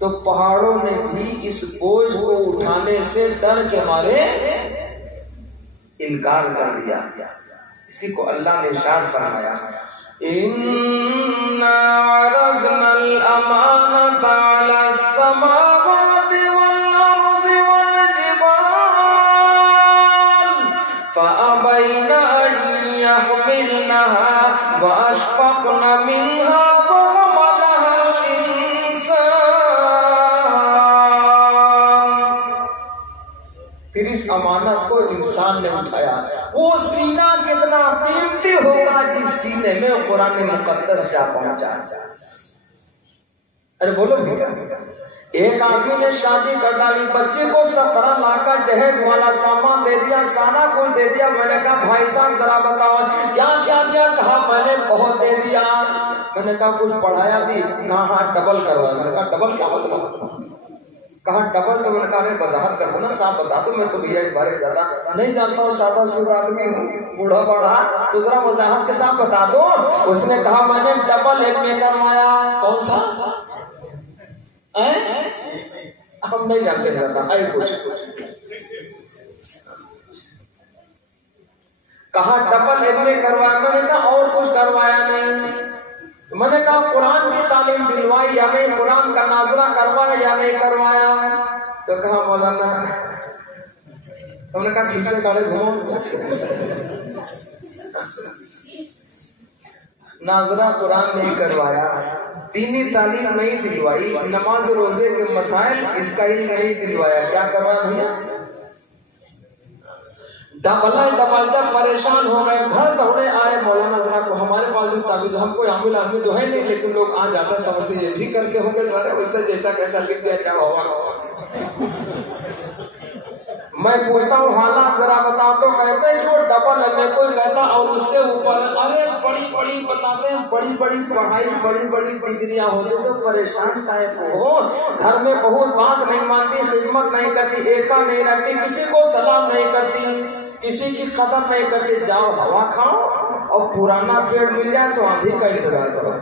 تو پہاڑوں نے بھی اس بوجھ کو اٹھانے سے ڈر کے مارے انکار کر دیا۔ اسی کو اللہ نے ارشاد فرمایا، إِنَّا عَرَضْنَا الْأَمَانَةَ عَلَى السَّمَاوَاتِ وَالْأَرْضِ وَالْجِبَالِ فَأَبَيْنَ أَن يَحْمِلْنَهَا وَأَشْفَقْنَ مِنْهَا وَحَمَلَهَا الْإِنسَانُ۔ پھر اس امانت کو انسان نے اٹھایا۔ وہ سینہ کتنا قیمتی ہوگا جس سینے میں قرآن مقدس جا پہنچا۔ ارے بولو بھیا، ایک آدمی نے شادی کر ڈالی، بچے کو 17 لاکھ کا جہیز والا سامان دے دیا، سارا کچھ دے دیا۔ میں نے کہا بھائی صاحب ذرا بتاؤ کیا کیا دیا؟ کہا میں نے بہت دے دیا۔ میں نے کہا کچھ پڑھایا بھی؟ کہا ہاں ڈبل کروایا۔ میں نے کہا ڈبل کیا مطلب؟ کہا ڈبل تو میں نے کہا وضاحت کر دو نا، صاحب بتا دو، میں تو بھیا اس بارے زیادہ نہیں جانتا ہوں، سادہ سودہ آدمی ہوں، بوڑھا بڑھا، تو ذرا وضاحت کے ساتھ بتا دو۔ اس نے کہا میں نے ڈبل ایک میں کروایا۔ کون سا؟ ہم نہیں جانتے زیادہ ہے کچھ۔ کہا ڈبل ایک میں کروایا۔ میں نے کہا اور کچھ کروایا نہیں؟ تو میں نے کہا قرآن کی تعلیم دلوائی یا نہیں، قرآن کا ناظرہ کروایا یا نہیں کروایا؟ تو کہا مولانا، ہم نے کہا کھیسے کاڑے گھوم، ناظرہ قرآن نہیں کروایا، دینی تعلیم نہیں دلوائی، نماز روزے کے مسائل اس کا علم نہیں دلوایا، کیا کروایا بھیا؟ ڈبل جب پریشان ہو گئے، گھر دوڑے آئے، مولانا ذرا کو ہمارے پاس بھی تعویذ، ہم کوئی عامل آدمی تو ہے نہیں، لیکن لوگ آ جاتا سمجھتے یہ بھی کرتے ہوں گے، ویسا جیسا کیسا لکھ دیا کیا ہوا۔ میں پوچھتا ہوں حالات ذرا بتاؤ، تو کہتے ہیں جو ڈبل ہے، میں کوئی کہتا اور اس سے اوپر، ارے بڑی بڑی بتاتے ہیں، بڑی بڑی پڑھائی، بڑی بڑی ڈگریاں ہوتی تو پریشان ٹائپ ہو، گھر میں بہت بات نہیں مانتی، خدمت نہیں کرتی، ایکا نہیں رکھتی، کسی کو سلام نہیں کرتی، کسی کی قدر نہیں کرتی، جاؤ ہوا کھاؤ اور پرانا پیڑ مل جائے تو آندھی کا انتظار کرو۔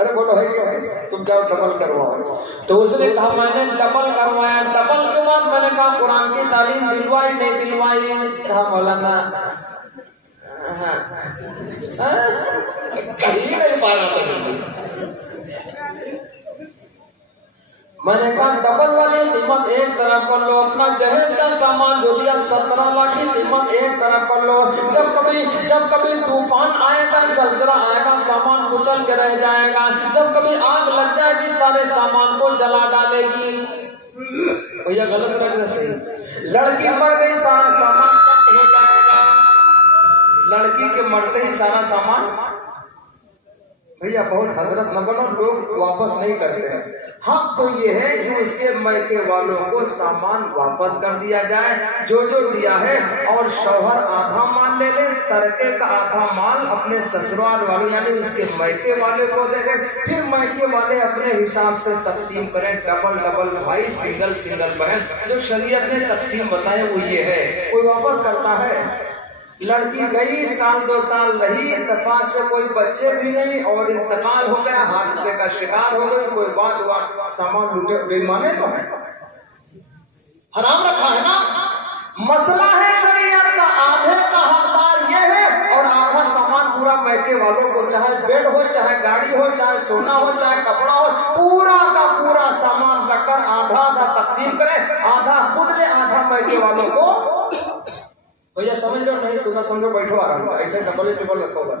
ارے بولو ہے کیوں ہے؟ تم جاؤ ڈبل کرواؤ۔ تو اس نے کہا میں نے ڈبل کروایا۔ ڈبل کے بعد میں نے کہا قرآن کی تعلیم دلوائی نہیں دلوائی؟ کہا مولانا کہیں نہیں پا رہا تھا۔ میں نے کہا ڈبل والی قیمت ایک طرف کر لو، اپنا جہیز کا سامان جو دیا 17 لاکھ کی قیمت ایک طرف کر لو، جب کبھی طوفان آئے گا، زلزلہ آئے گا، سامان کچل کے رہ جائے گا، جب کبھی آگ لگ جائے گی سارے سامان کو جلا ڈالے گی۔ بھیا غلط رکھ رہے صحیح، لڑکی مر گئی سارا سامان ہو جائے گا، لڑکی کے مرتے ہی سارا سامان۔ بھیا بہت حضرت نہ بنو، لوگ واپس نہیں کرتے ہیں۔ حق تو یہ ہے کہ اس کے میکے والوں کو سامان واپس کر دیا جائے جو دیا ہے، اور شوہر آدھا مال لے لے، ترکے کا آدھا مال اپنے سسرال والے یعنی اس کے میکے والے کو دے دے، پھر میکے والے اپنے حساب سے تقسیم کریں، ڈبل ڈبل بھائی، سنگل سنگل بہن، جو شریعت نے تقسیم بتائے وہ یہ ہے۔ کوئی واپس کرتا ہے؟ لڑکی گئی، 1-2 سال رہی، اتفاق سے کوئی بچے بھی نہیں اور انتقال ہو گیا، حادثے کا شکار ہو گئی، کوئی بات ہوا، سامان لوٹے، بےایمانے تو ہے، حرام رکھا ہے نا۔ مسئلہ ہے شریعت کا، آدھے کا حقدار یہ ہے اور آدھا سامان پورا میکے والوں کو، چاہے بیڈ ہو، چاہے گاڑی ہو، چاہے سونا ہو، چاہے کپڑا ہو، پورا کا پورا سامان رکھ کر آدھا آدھا تقسیم کرے، آدھا خود لے، آدھا میکے والوں کو۔ بھیا سمجھ رہے ہو؟ نہیں تو نہ سمجھو، بیٹھو آرام سے، ایسے ڈبل رکھو بس۔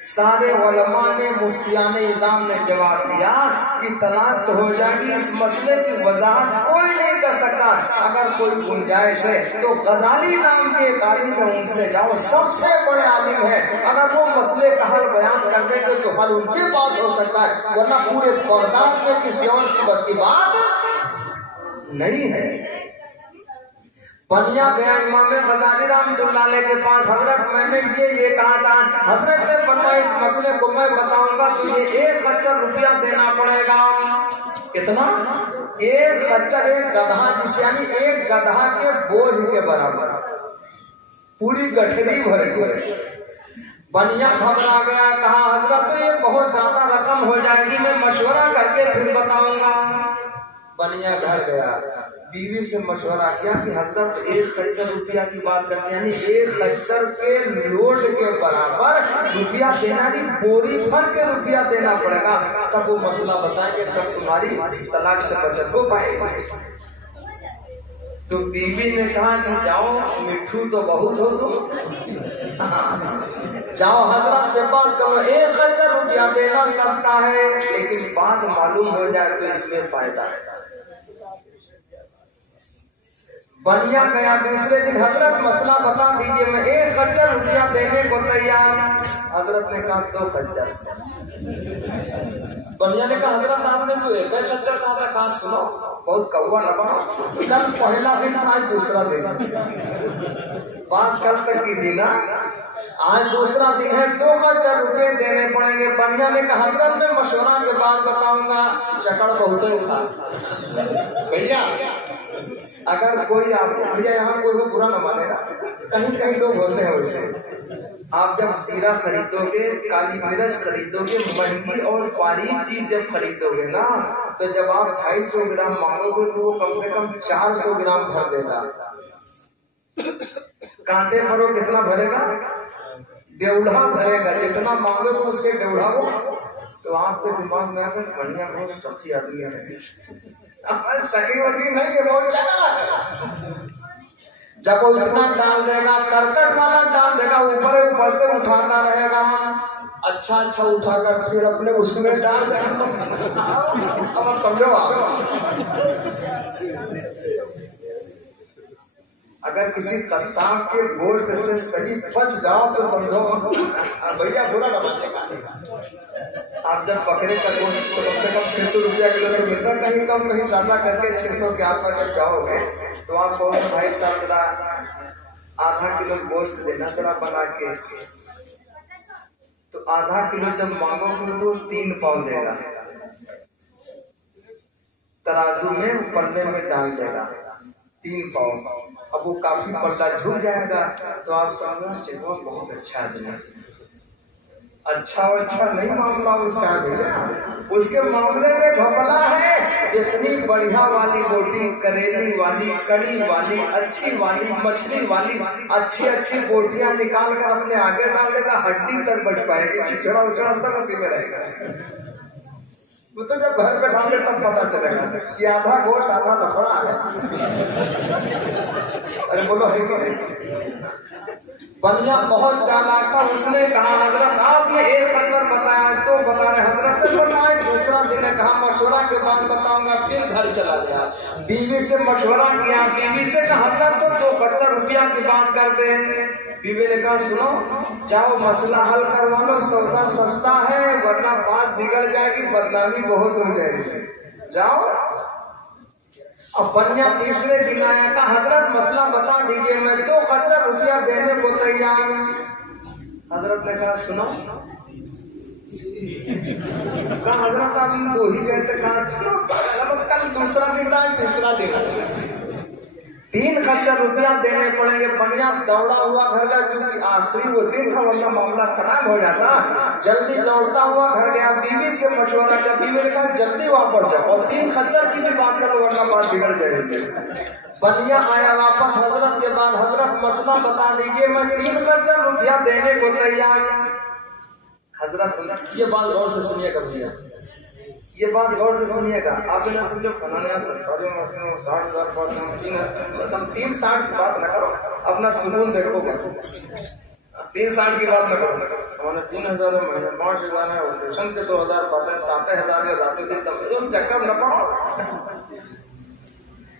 سارے علماء نے مفتیان اعظام نے جواب دیا کہ طلاق تو ہو جائے گی، اس مسئلے کی وضاحت کوئی نہیں کر سکتا، اگر کوئی گنجائش ہے تو غزالی نام کے ایک عالم ہے، ان سے جاؤ، سب سے بڑے عالم ہے، اگر وہ مسئلے کا حل بیان کر دیں گے تو حل ان کے پاس ہو سکتا ہے، ورنہ پورے بغداد میں کسی اور کی بس کی بات نہیں ہے۔ بنیا گیا امام غزالی رحمۃ اللہ علیہ کے پاس، حضرت میں نے یہ کہا تھا، حضرت نے فرمایا اس مسئلے کو میں بتاؤں گا تو یہ 1 خچر روپیہ دینا پڑے گا۔ کتنا؟ 1 خچر، 1 گدھا، جس یعنی 1 گدھا کے بوجھ کے برابر، پوری گٹھری بھر کے۔ بنیا گھبرا گیا، کہا حضرت تو یہ بہت زیادہ رقم ہو جائے گی، میں مشورہ کر کے پھر بتاؤں گا۔ بنیا گھر گیا، بیوی سے مشورہ کیا کہ حضرت 1 خچر روپیہ کی بات کرتے ہیں، یعنی 1 خچر کے لوڈ کے برابر روپیہ دینا، نہیں بوری بھر کے روپیہ دینا پڑے گا، تب وہ مسئلہ بتائیں گے، تب تمہاری طلاق سے بچت ہو پائے گی۔ تو بیوی نے کہا کہ جاؤ، مٹھو تو بہت ہو تو جاؤ حضرت سے بات کرو، 1 خچر روپیہ دینا سستا ہے، لیکن بات معلوم ہو جائے تو اس میں فائدہ ہے۔ بنیا گیا، دوسرے دن حضرت مسئلہ بتا دیجئے، میں 1 خچر روپیہ دینے کو تیار۔ حضرت نے کہا 2 خچر۔ بنیا نے کہا حضرت آپ نے تو 1 خچر کہا تھا، کہا سنو بہت کوا نہ بنا، کل پہلا دن تھا، آج دوسرا دن، بات کل تک کی تھی نا، آج دوسرا دن ہے، 2 خچر روپے دینے پڑیں گے۔ بنیا نے کہا حضرت میں مشورہ کے بعد بتاؤں گا، چکر بہت ہی تھا بھیا۔ اگر کوئی آپ کو بھیا یہاں کوئی وہ برا نہ مانے گا، کہیں کہیں لوگ ہوتے ہیں ویسے، آپ جب زیرہ خریدو گے، کالی مرچ خریدو گے، مہنگی اور باریک چیز جب خریدو گے نا، تو جب آپ 250 گرام مانگو گے تو وہ کم سے کم 400 گرام بھر دے گا۔ کانٹے بھرو کتنا بھرے گا؟ 1.5 بھرے گا، جتنا مانگو گے اس سے 1.5 ہو۔ تو آپ کے دماغ میں اگر بنیا بہت سچی آدمی ہے، سکی وکی نہیں ہے، بہت چکڑا ہے، جب وہ اتنا ڈال دے گا، کرکٹ والا ڈال دے گا، اوپر سے اٹھاتا رہے گا، اچھا اٹھا کر پھر اپنے اس میں ڈال دے گا۔ اب آپ سمجھو، اگر کسی قصاب کے گوشت سے صحیح بچ جاؤ تو سمجھو بھیا برا نہ بچے گا۔ آپ جب بکرے کا گوشت تو کم سے کم 600 روپیہ کلو تو ملتا، کہیں کم کہیں زیادہ کر کے 600 کے آس پاس جب جاؤ گے تو آپ کو بھائی صاحب ذرا آدھا کلو گوشت دینا ذرا بنا کے، تو آدھا کلو جب مانگو گے تو 3 پاؤ دے گا، ترازو میں پلے میں ڈال دے گا 3 پاؤ۔ اب وہ کافی پلہ جھک جائے گا تو آپ سمجھنا چلو بہت اچھا آدمی ہے۔ اچھا نہیں معاملہ اس کا ہے، اس کے معاملے میں گھپلا ہے، جتنی بڑھیا والی بوٹی، کریلی والی، کڑی والی، اچھی والی، مچھلی والی، اچھی بوٹیاں نکال کر اپنے آگے ڈال دے گا، ہڈی تک بچ پائے گی، چچڑا اچڑا سب اسی میں رہے گا۔ وہ تو جب گھر پہ ڈال دے تب پتا چلے گا کہ آدھا گوشت آدھا لفڑا ہے۔ ارے بولو ہے کہ نہیں؟ بنیا بہت چالاک تھا، اس نے کہا حضرت آپ نے 1 خچر بتایا تو بتا رہے، حضرت نے بتایا دوسرا دن، کہا مشورہ کے بعد بتاؤں گا، پھر گھر چلا گیا، بیوی سے مشورہ کیا، بیوی سے کہا حضرت تو 2 خچر روپیہ کی بات کرتے ہیں۔ بیوی نے کہا سنو جاؤ مسئلہ حل کروا لو، سودا سستا ہے ورنہ بات بگڑ جائے گی، بدنامی بہت ہو جائے گی، جاؤ۔ اب بنیا تیسرے دن آیا، کہا حضرت مسئلہ بتا دیجئے، میں 2 خچر روپیہ دینے کو تیار۔ حضرت نے کہا سنو، کہا حضرت آپ 2 ہی کہتے، کہا سنو کل دوسرا دن تھا، تیسرا دن 3 خچر روپیہ دینے پڑیں گے۔ بنیا دوڑا ہوا گھر گیا، چونکہ آخری وہ دن تھا ورنہ معاملہ خراب ہو جاتا، جلدی دوڑتا ہوا گھر گیا، بیوی سے مشورہ کیا، بیوی نے کہا جلدی واپس جاؤ اور 3 خچر کی بھی بات کرو ورنہ بات بگڑ جائے گی۔ بنیا آیا واپس حضرت کے بعد، حضرت مسئلہ بتا دیجئے، میں 3 خچر روپیہ دینے کو تیار۔ حضرت یہ بات غور سے سنیے گا بھیا، یہ بات غور سے سنیے گا، آپ نہ سمجھو فلانے سرکاری 60,000 تم 360 کی بات نہ کرو، اپنا سکون دیکھو بس، 360 کی بات نہ کرو، ہمارے 3,000 مہینے 5,000 ہے اور ٹیوشن کے 2,000 پاتے ہیں 7,000 میں راتوں دن تم چکر نہ پڑو.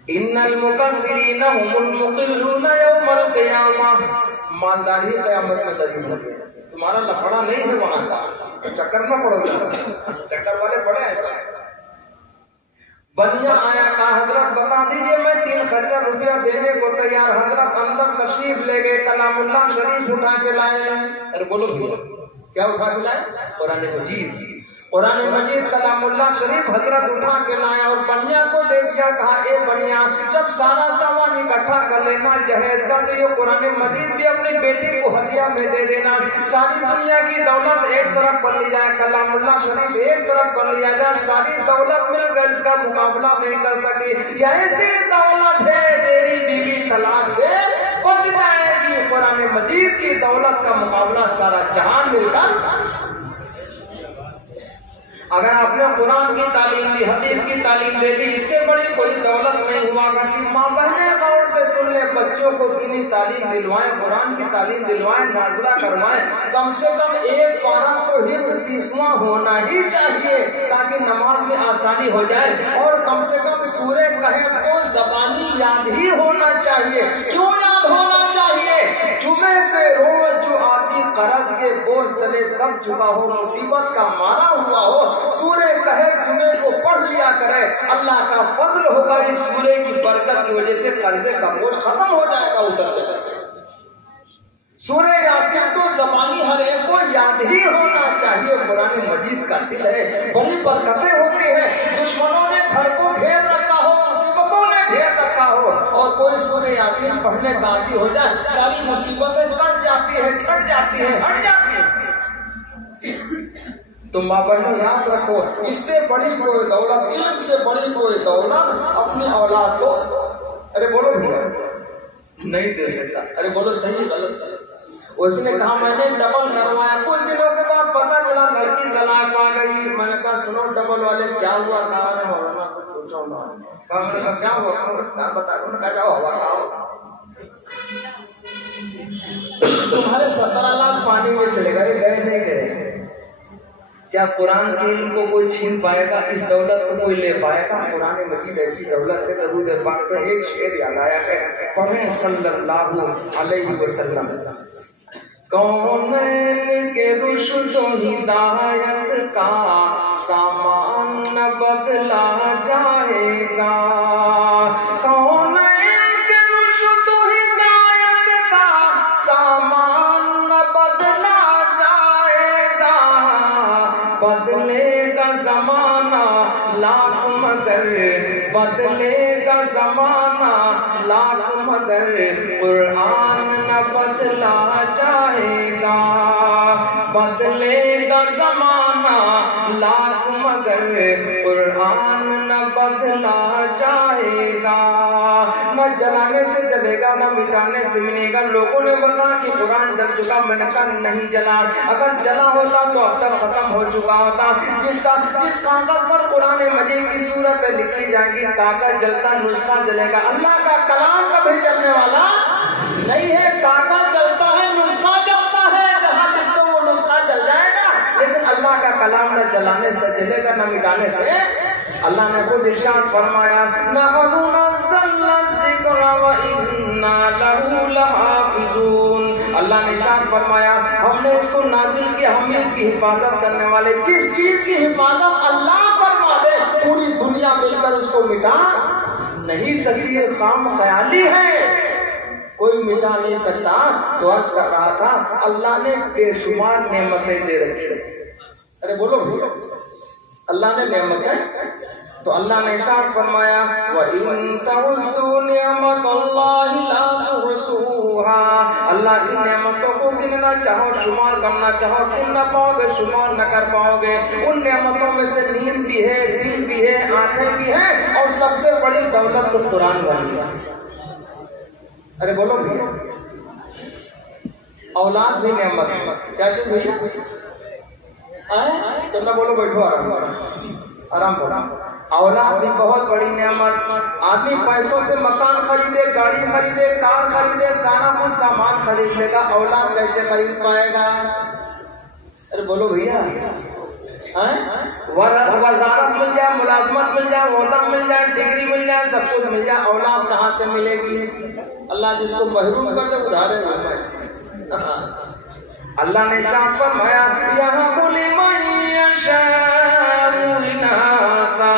ان المقصرین هم المقلون یوم القیامہ. مالدار ہی قیامت میں قریب ہوگی. تمہارا لفڑا نہیں ہے وہاں کا, چکر نہ پڑو گا, چکر والے پڑے ایسا ہے. بنیا آیا کہا حضرت بتا دیجئے میں 3 خرچہ روپیہ دینے کو تیار. حضرت اندر تشریف لے گئے, کلام اللہ شریف اٹھا کے لائے. ارے بولو کیا اٹھا کے لائے؟ قرآن مجید. قرآن مجید کلام اللہ شریف حضرت اٹھا کے لائے اور بنیا کو دے دیا. کہا اے بنیا جب سارا سامان اکٹھا کر لینا جہیز کا تو یہ قرآن مجید بھی اپنی بیٹی کو ہدیہ میں دے دینا. ساری دنیا کی دولت ایک طرف کر لی جائے, کلام اللہ شریف ایک طرف کر لیا جائے, ساری دولت مل کر اس کا مقابلہ نہیں کر سکتی. یہ ایسی دولت ہے تیری بیوی طلاق سے بچ جائے گی. قرآن مجید کی دولت کا مقابلہ سارا جہان مل کر. اگر آپ نے قرآن کی تعلیم دی, حدیث کی تعلیم دے دی, اس سے بڑی کوئی دولت نہیں ہوا کرتی. ماں بہنیں غور سے سن لیں, بچوں کو دینی تعلیم دلوائیں, قرآن کی تعلیم دلوائیں, ناظرہ کروائیں. کم سے کم ایک پارہ تو حفظ 30واں ہونا ہی چاہیے تاکہ نماز میں آسانی ہو جائے. اور کم سے کم سورہ کہف تو زبانی یاد ہی ہونا چاہیے. کیوں یاد ہونا چاہیے؟ جمعے کے روز جو آدمی قرض کے بوجھ تلے دب چکا ہو, مصیبت کا مارا ہوا ہو, سورہ کہف جمعے کو پڑھ لیا کرے. اللہ کا فضل ہوگا, اس سورہ کی برکت کی وجہ سے قرضے کا بوجھ ختم ہو جائے گا, اتر جائے گا. سورہ یاسین تو زبانی ہر ایک کو یاد ہی ہونا چاہیے. قرآن مجید کا دل ہے, بڑی برکتیں ہوتی ہیں. دشمنوں نے گھر کو گھیر رکھا ہو, مصیبتوں نے گھیر رکھا ہو, اور کوئی سورہ یاسین پڑھنے کا عادی ہو جائے, ساری مصیبتیں کٹ جاتی ہیں, چھٹ جاتی ہیں, ہٹ جاتی ہیں. تو ماں بہنوں یاد رکھو, اس سے بڑی کوئی دولت, علم سے بڑی کوئی دولت اپنی اولاد کو, ارے بولو بھیا, نہیں دے سکتا. ارے بولو صحیح غلط. اس نے کہا میں نے ڈبل کروایا. کچھ دنوں کے بعد پتا چلا لڑکی طلاق پا گئی. میں نے کہا سنو ڈبل والے کیا ہوا؟ کہا نہیں مولانا کچھ پوچھو نا. میں نے کہا کیا ہوا بتا دو. کہا جاؤ ہوا کھاؤ. تمہارے 17 لاکھ پانی میں چلے گئے, گئے نہیں گئے. کیا قرآن کے علم کو کوئی چھین پائے گا؟ اس دولت کو کوئی لے پائے گا؟ قرآن مجید ایسی دولت ہے. درود پاک پر ایک شعر یاد آیا ہے, پڑھیں صلی اللہ علیہ وسلم. کونین کے رشد و ہدایت کا سامان نہ بدلا جائے گا. کونین کے رشد و ہدایت کا سامان نہ بدلا جائے گا. بدلے گا زمانہ لاکھ مگر, بدلے گا زمانہ لاکھ مگر, قرآن نہ بدلا جائے گا. بدلے گا زمانہ لاکھ مگر, قرآن نہ بدلا جائے گا. نہ جلانے سے جلے گا, نہ مٹانے سے ملے گا. لوگوں نے بتا کہ قرآن جل چکا. میں نے کہا نہیں جلا. اگر جلا ہوتا تو اب تک ختم ہو چکا ہوتا. جس کاغذ پر قرآن مجید کی صورت لکھی جائے گی, کاغذ جلتا, نسخہ جلے گا. اللہ کا کلام کبھی جلنے والا نہیں ہے. کاغذ جلتا ہے, نسخہ جلتا ہے, جہاں لکھ دو وہ نسخہ جل جائے گا. لیکن اللہ کا کلام نہ جلانے سے جلے گا, نہ مٹانے سے. اللہ نے خود ارشاد فرمایا, نحن نزلنا الذکر وإنا لہ لحافظون. اللہ نے ارشاد فرمایا ہم نے اس کو نازل کیا, ہم اس کی حفاظت کرنے والے. جس چیز کی حفاظت اللہ فرما دے, پوری دنیا مل کر اس کو مٹا نہیں سکتی. یہ خام خیالی ہے, کوئی مٹا نہیں سکتا. تو عرض کر رہا تھا اللہ نے بے شمار نعمتیں دے رکھی. ارے بولو بھیا, اللہ نے نعمتیں. تو اللہ نے ارشاد فرمایا وَإِن تَعُدُّوا نِعْمَتَ اللَّهِ لَا تُحْصُوهَا. اللہ کی نعمتوں کو گننا چاہو, شمار کرنا چاہو, گن نہ پاؤ گے, شمار نہ کر پاؤ گے. ان نعمتوں میں سے نیند بھی ہے, دل بھی ہے, آنکھیں بھی ہیں, اور سب سے بڑی دولت تو قرآن والی ہے. ارے بولو بھیا, اولاد بھی نعمت ہے. کیا چیز بھیا آئے تو نہ بولو, بیٹھو آرام سے, آرام کرو. اولاد بھی بہت بڑی نعمت. آدمی پیسوں سے مکان خریدے, گاڑی خریدے, کار خریدے, سارا کچھ سامان خرید لے گا. اولاد کیسے خرید پائے گا؟ ارے بولو بھیا، وزارت مل جائے، ملازمت مل جائے، عہدہ مل جائے، ڈگری مل جائے، سب کچھ مل جائے، اولاد کہاں سے ملے گی؟ اللہ جس کو محروم کر دے ادھارے اللہ نے ارشاد فرمایا یہاں لمن یشاء اناسا،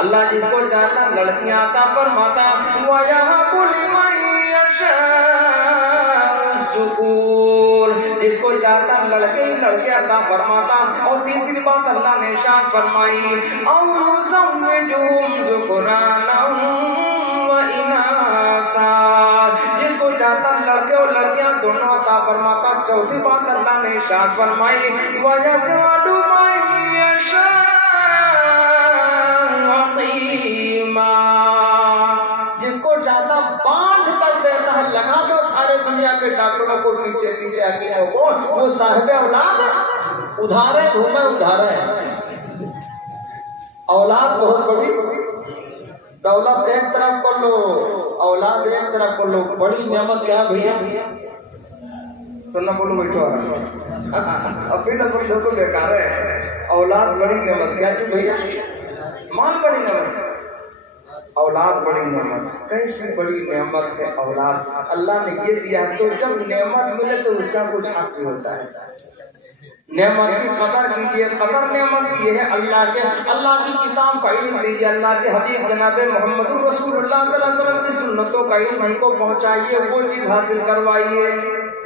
اللہ جس کو چاہتا لڑکیاں عطا فرماتا، وَيَهَبُ لِمَن يَشَاءُ الذُّكُورَ، جس کو چاہتا لڑکے ہی لڑکے عطا فرماتا۔ اور تیسری بات اللہ نے ارشاد فرمائی أَوْ يُزَوِّجُهُمْ ذُكْرَانًا وَإِنَاثًا، جس کو چاہتا لڑکے اور لڑکیاں دونوں عطا فرماتا۔ چوتھی بات اللہ نے ارشاد فرمائی وَيَجْعَلُ مَن يَشَاءُ عَقِيمًا، جس کو چاہتا بانجھ کر دیتا ہے۔ لگا دو سارے دنیا کے ڈاکٹروں کو پیچھے پیچھے حکیموں کو، وہ صاحب اولاد ادھارے گھومے ادھارے۔ اولاد بہت بڑی دولت ایک طرف کر لو، اولاد ایک طرف کر لو، بڑی نعمت کیا بھیا؟ تو نہ بولو بیٹھو ابھی نہ سمجھو تو بیکار ہے۔ اولاد بڑی نعمت کیا چیز بھیا؟ مال بڑی نعمت، اولاد بڑی نعمت۔ کیسی بڑی نعمت ہے اولاد، اللہ نے یہ دیا۔ تو جب نعمت ملے تو اس کا کچھ حق بھی ہوتا ہے۔ نعمت کی قدر کیجئے، قدر نعمت کی ہے اللہ کے، اللہ کی کتاب کا علم دیجئے، اللہ کے حبیب جناب محمد رسول اللہ صلی اللہ علیہ وسلم کی سنتوں کا علم ہم کو پہنچائیے، وہ چیز حاصل کروائیے۔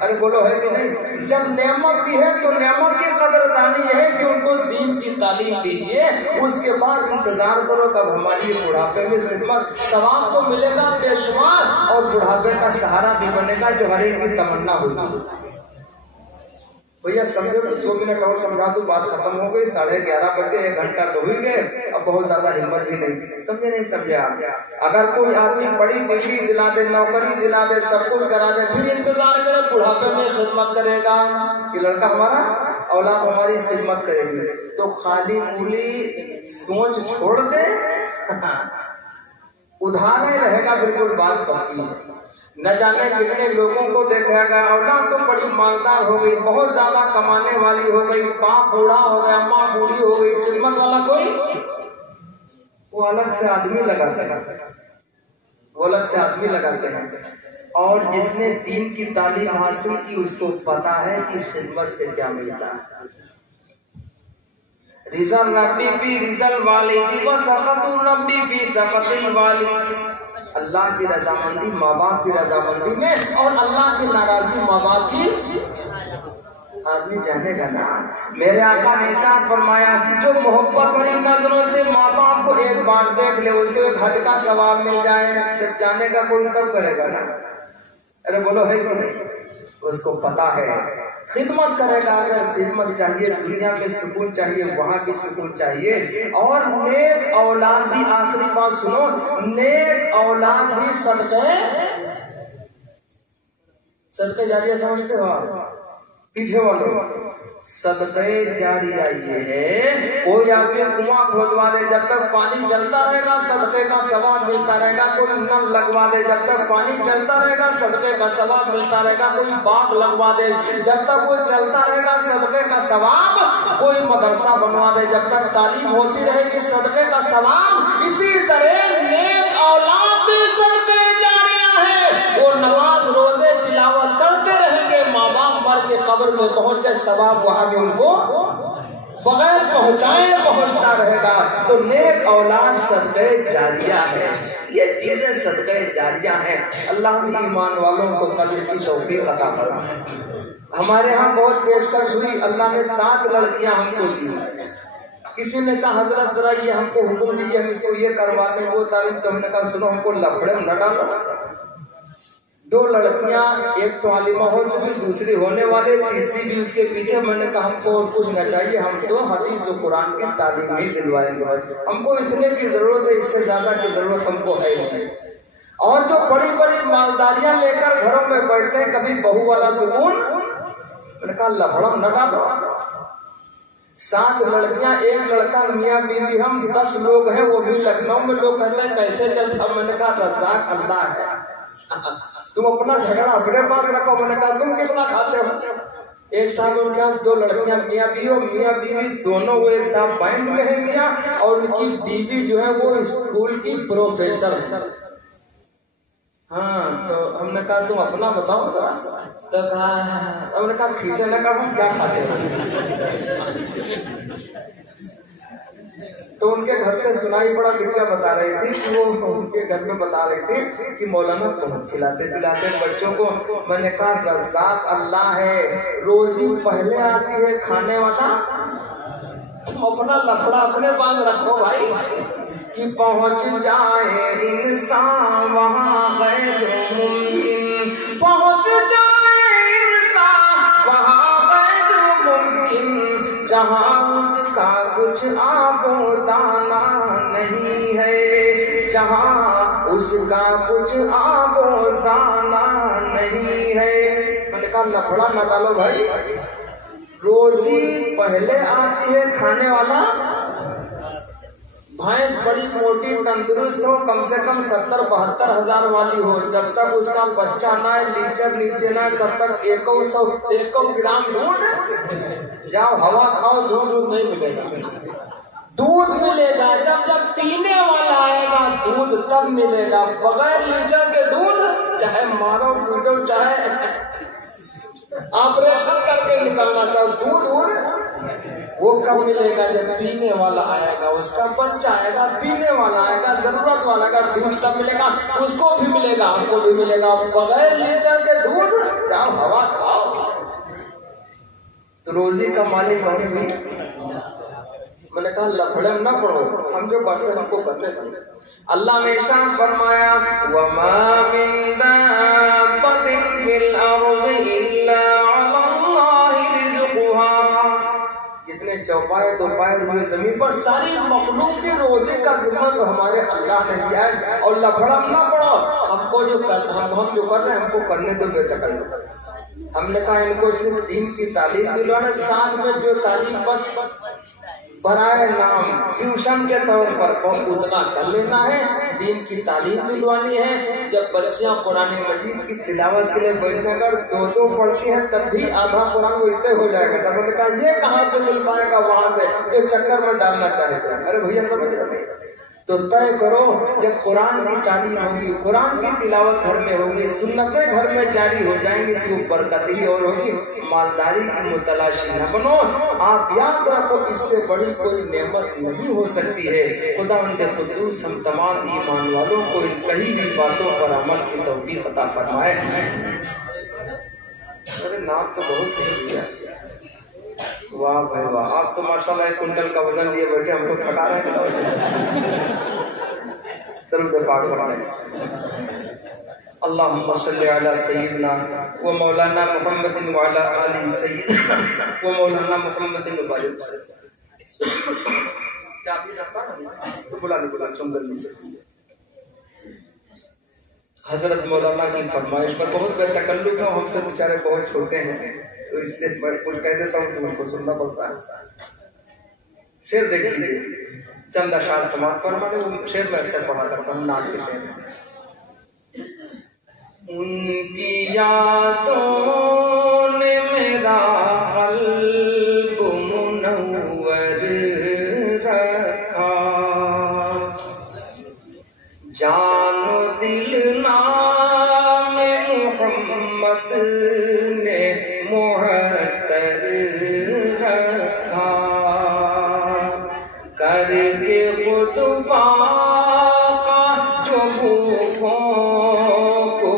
ارے بولو ہے کہ نہیں؟ جب نعمت دی ہے تو نعمت کی قدر دانی ہے کہ ان کو دین کی تعلیم دیجئے، اس کے بعد انتظار کرو کب ہماری بڑھاپے میں خدمت، ثواب تو ملے گا بے شمار، اور بڑھاپے کا سہارا بھی بنے گا جو ہر ایک کی تمنا ہوگی۔ بھیا سمجھو 2 منٹ اور سمجھا دو، بات ختم ہو گئی، 11:30 بج گئے، 1 گھنٹہ تو ہوئی گئے، اب بہت زیادہ ہمت بھی نہیں، سمجھے نہیں سمجھے آپ؟ اگر کوئی آدمی بڑی ڈگری دلا دے، نوکری دلا دے، سب کچھ کرا دے، پھر انتظار کرے بڑھاپے میں خدمت کرے گا کہ لڑکا ہمارا، اولاد ہماری خدمت کرے گی، تو خالی مولی سوچ چھوڑ دے، ادھار نہیں رہے گا، بالکل بات پکی ہے۔ نہ جانے کتنے لوگوں کو دیکھا گیا اولاد تو بڑی مالدار ہو گئی، بہت زیادہ کمانے والی ہو گئی، باپ بوڑھا ہو گیا، ماں بوڑھی ہو گئی، خدمت والا کوئی، وہ الگ سے آدمی لگاتے ہیں، وہ الگ سے آدمی لگاتے ہیں۔ اور جس نے دین کی تعلیم حاصل کی اس کو پتا ہے کہ خدمت سے کیا ملتا ہے۔ رضا ربی فی رضا الوالد و سخط ربی فی سخط الوالد، اللہ کی رضامندی ماں باپ کی رضامندی میں، اور اللہ کی ناراضگی ماں باپ کی، آدمی جانے گا نا۔ میرے آقا نے ارشاد فرمایا جو محبت بڑی نظروں سے ماں باپ کو ایک بار دیکھ لے اس کو ایک حج کا ثواب مل جائے، جب جانے کا کوئی تب کرے گا نا۔ ارے بولو ہے کہ نہیں؟ اس کو پتا ہے خدمت کرے گا، اگر خدمت چاہیے، دنیا میں سکون چاہیے، وہاں بھی سکون چاہیے، اور نیک اولاد بھی، آخری بات سنو، نیک اولاد بھی صدقے جاریہ سمجھتے ہو آپ؟ پیچھے والوں صدقے جاریہ یہ ہے، کوئی آدمی کنواں کھودوا دے، جب تک پانی چلتا رہے گا صدقے کا ثواب ملتا رہے گا، کوئی نل لگوا دے، جب تک پانی چلتا رہے گا صدقے کا ثواب ملتا رہے گا، کوئی باغ لگوا دے، جب تک وہ چلتا رہے گا صدقے کا ثواب، کوئی مدرسہ بنوا دے، جب تک تعلیم ہوتی رہے گی صدقے کا ثواب۔ اسی طرح نیک اولاد بھی صدقے جاریہ ہے، وہ نماز روزے تلاوت کرتے رہیں گے، ماں باپ مر کے قبر میں پہنچ گئے، ثواب وہاں بھی ان کو بغیر پہنچائے پہنچتا رہے گا۔ تو نیک اولاد صدقے جاریہ ہے، یہ چیزیں صدقے جاریہ ہیں۔ اللہ ہم ایمان والوں کو قدر کی توفیق عطا فرمائے۔ ہمارے ہاں بہت پیشکش ہوئی، اللہ نے 7 لڑکیاں ہم کو دی۔ کسی نے کہا حضرت ذرا یہ ہم کو حکم دیجیے، ہم اس کو یہ کرواتے ہیں وہ تعلیم، تو ہم نے کہا سنو ہم کو لفڑے نہ ڈالو۔ 2 لڑکیاں، ایک تو عالمہ ہو چکی، دوسری ہونے والے، تیسری بھی اس کے پیچھے۔ میں نے کہا ہم کو اور کچھ نہ چاہیے، ہم تو حدیث و قرآن کی تعلیم ہی دلوائیں گے، ہم کو اتنے کی ضرورت ہے، اس سے زیادہ کی ضرورت ہم کو ہے نہیں۔ اور جو بڑی بڑی مالداریاں لے کر گھروں میں بیٹھتے ہیں، کبھی بہو والا سکون، میں نے کہا لفڑم نہ ڈالو۔ 7 لڑکیاں، 1 لڑکا، میاں بیوی، ہم 10 لوگ ہیں، وہ بھی لکھنؤ میں۔ لوگ کہتے ہیں کیسے چلتا؟ میں نے کہا رزاق اللہ ہے، تم اپنا جھگڑا اپنے پاس رکھو۔ میں نے کہا تم کتنا کھاتے ہو؟ ایک ساتھ ان کے یہاں 2 لڑکیاں میاں بیوی دونوں وہ ایک ساتھ بینڈ میں ہیں میاں، اور ان کی بیوی جو ہے وہ اسکول کی پروفیسر ہے۔ ہاں تو ہم نے کہا تم اپنا بتاؤ ذرا، تو کہا ہم نے کہا کھیسے نہ کہا کیا کھاتے ہو؟ تو ان کے گھر سے سنائی پڑا بٹیا بتا رہی تھی کہ وہ ان کے گھر میں بتا رہی تھی کہ مولانا بہت کھلاتے پلاتے بچوں کو۔ میں نے کہا رزاق اللہ ہے، روزی پہلے آتی ہے کھانے والا، تم اپنا لفڑا اپنے پاس رکھو بھائی، کہ پہنچ جائے انسان وہاں غیر ممکن، پہنچ جائے انسان وہاں غیر ممکن، جہاں اس کا کچھ آب و دانا نہیں ہے، جہاں اس کا کچھ آب و دانا نہیں ہے۔ میں نے کہا لفڑا نہ ڈالو بھائی، روزی پہلے آتی ہے کھانے والا۔ بھینس بڑی موٹی تندرست ہو، کم سے کم 70-72 ہزار والی ہو، جب تک اس کا بچہ نہ ہے، لیچر نیچے نہ ہے، تب تک 100 گرام دودھ، جاؤ ہوا کھاؤ، دودھ نہیں ملے گا۔ دودھ ملے گا جب پینے والا آئے گا، دودھ تب ملے گا۔ بغیر لیچر کے دودھ چاہے مارو پیٹو، چاہے آپریشن کر کے نکالنا چاہو، دودھ وہ کب ملے گا؟ جب پینے والا آئے گا، اس کا بچہ آئے گا، پینے والا آئے گا، ضرورت والا آئے گا، دودھ تب ملے گا، اس کو بھی ملے گا، ہم کو بھی ملے گا۔ بغیر لیچر کے دودھ جاؤ ہوا کھاؤ۔ تو روزی کا مالک ہم بھی۔ میں نے کہا لفڑے نہ پڑھو، ہم جو کرتے ہم کو کرنے دو۔ اللہ نے ارشاد فرمایا وَمَا مِن دَابَّةٍ فِي الْأَرْضِ إِلَّا عَلَى اللَّهِ رِزْقُهَا۔ جتنے چوپائے دو پائے ہوئے زمین پر ساری مخلوق کی روزی کا ذمہ تو ہمارے اللہ نے دیا ہے، اور لفڑا نہ پڑھو، ہم کو جو ہم جو کر رہے ہیں ہم کو کرنے دو بے تکلف۔ ہم نے کہا ان کو صرف دین کی تعلیم دلوانا، ساتھ میں جو تعلیم بس برائے نام ٹیوشن کے طور پر اتنا کر لینا ہے، دین کی تعلیم دلوانی ہے۔ جب بچیاں قرآن مجید کی تلاوت کے لیے بیٹھنے کر 2 پڑھتی ہیں تب بھی آدھا قرآن وہ اس سے ہو جائے گا۔ تب میں نے کہا یہ کہاں سے مل پائے گا وہاں سے جو چکر میں ڈالنا چاہتے ہیں۔ ارے بھیا سمجھ رہے تو طے کرو، جب قرآن کی تعلیم ہوگی، قرآن کی تلاوت گھر میں ہوگی، سنتیں گھر میں جاری ہو جائیں گی، تو برکت ہی اور ہوگی۔ مالداری کی متلاشی نہ بنو، آپ یاد رکھو اس سے بڑی کوئی نعمت نہیں ہو سکتی ہے۔ خداوند قدوس ہم تمام ایمان والوں کو ان کہی ہوئی باتوں پر عمل کی توفیق عطا فرمائے۔ ارے نام تو بہت نہیں ہے، واہ بھائی واہ، آپ تو ماشاءاللہ 1 کنٹل کا وزن لیے بیٹھے، ہم کو تھکا رہے ہیں۔ درود پاک پڑھیں۔ اللہم صلی علی سیدنا و مولانا محمد وعلی آل سیدنا و مولانا محمد وبارک وسلم۔ کیا آپ یہ رستہ تو بلا چم جلدی سے۔ حضرت مولانا کی فرمائش پر بہت بے تکلف ہے، ہم سے بیچارے بہت چھوٹے ہیں، تو اس لیے میں کچھ کہہ دیتا ہوں تو ان کو سننا پڑتا ہے۔ شعر دیکھ لیجیے، چند اشعار سماعت فرمائے، وہ شعر میں اکثر پڑھا کرتا ہوں، نعت کے شعر۔ ان کی یادوں نے میرا قلب منور رکھا، جان و دل نام محمد نے محتر رکھا، کر کے خود واقع جو بھوکوں کو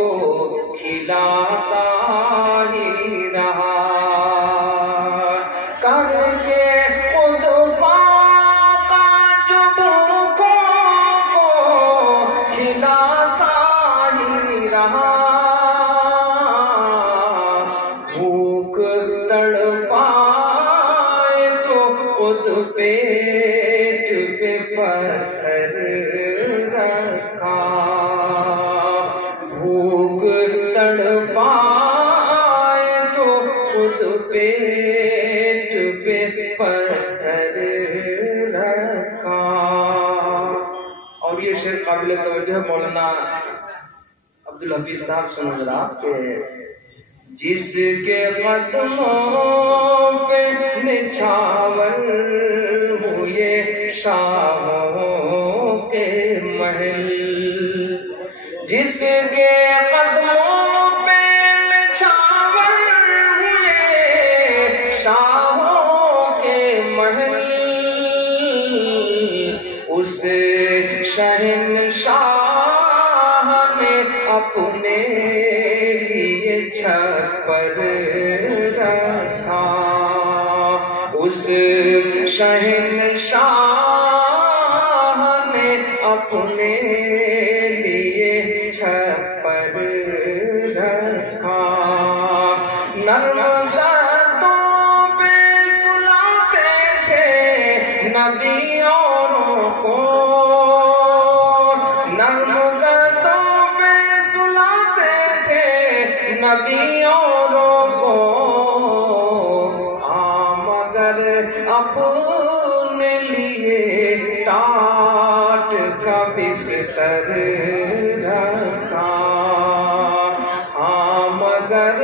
کھلاتا ہی رہا، کر کے خود واقع جو بھوکوں کو کھلاتا ہی رہا، بھوک تڑپائے تو خود پیٹ پہ پتھر رکھا، بھوک تڑپائے تو خود پیٹ پہ پتھر رکھا۔ اور یہ شعر قابل توجہ مولانا عبدالحفیظ صاحب سنو ذرا کہ جس کے قدموں پہ نچھاور ہوئے شاہوں کے محل، جس کے قدموں پہ نچھاور ہوئے شاہوں کے محل، اس شہنشاہ نے اپنے لیے چھپر رکھا، اس شہنشاہ نے اپنے لیے چھپر رکھا، نرم گردوں پہ سلاتے تھے نبیوں کو، نرم گردوں پہ سلاتے تھے نبیوں کو، مگر اپنے لیے ٹاٹ کا بستر رکھا، مگر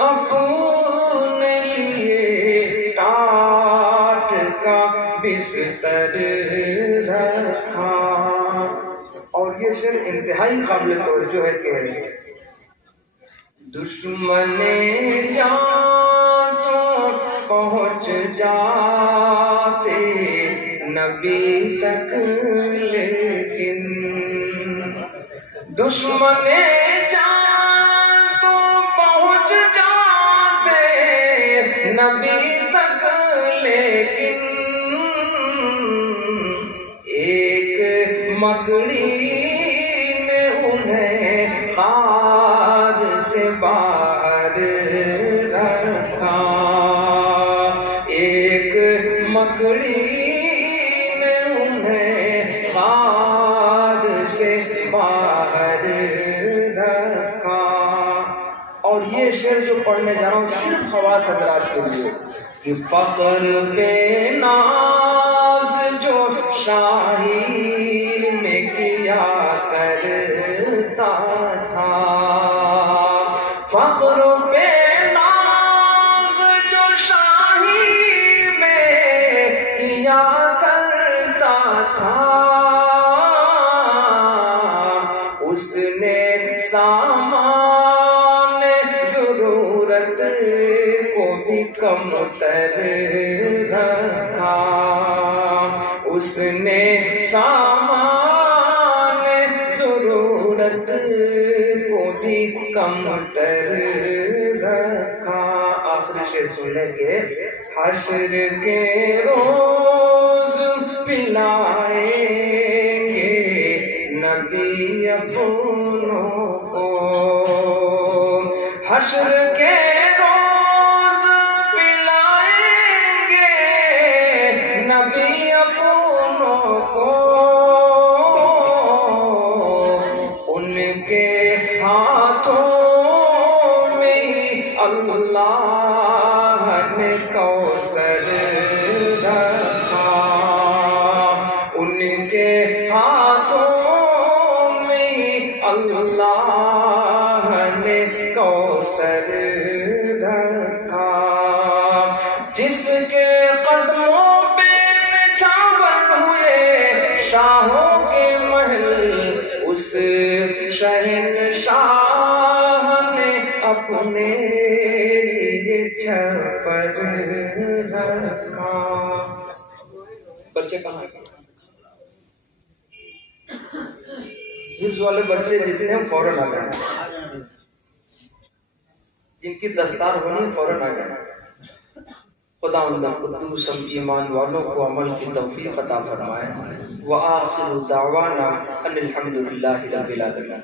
اپنے لیے ٹاٹ کا بستر رکھا۔ اور یہ شعر انتہائی قابل توجہ ہے کہ دشمن جان تو پہنچ جاتے نبی تک، لیکن دشمن جان تو پہنچ جاتے نبی تک، لیکن ایک مکڑی نے انہیں غار سے باہر رکھا، ایک مکڑی نے انہیں غار سے باہر رکھا۔ اور یہ شعر جو پڑھنے جا رہا ہوں صرف خواص حضرات کے لیے، کہ فقر پہ ناز جو شاہی میں کیا کرتا تھا، فقر پہ ناز جو شاہی میں کیا کرتا تھا، اس نے سامان ضرورت کو بھی کم تر رکھا، اس نے سامان ضرورت کو بھی کم تر رکھا۔ آخری شعر سن لیں کہ حشر کے روز پلائیں گے نبی اپنوں کو، حشر کے روز پلائیں گے نبی اپنوں کو، ان کے ہاتھوں میں اللہ نے کوثر رکھا، ان کے ہاتھوں میں اللہ نے کوثر رکھا، جس کے قدموں پہ نچھاور ہوئے شاہوں کے محل، اس شہنشاہ نے اپنے لیے چھپر رکھا۔ بچے کہاں گئے؟ حفظ والے بچے جتنے ہیں فوراً آ گئے، جن کی دستار ہونی فوراً آ گئے۔ خداوند قدوس ہم ایمان والوں کو عمل کی توفیق عطا فرمائے۔ وآخر دعوانا ان الحمد للہ رب العالمین۔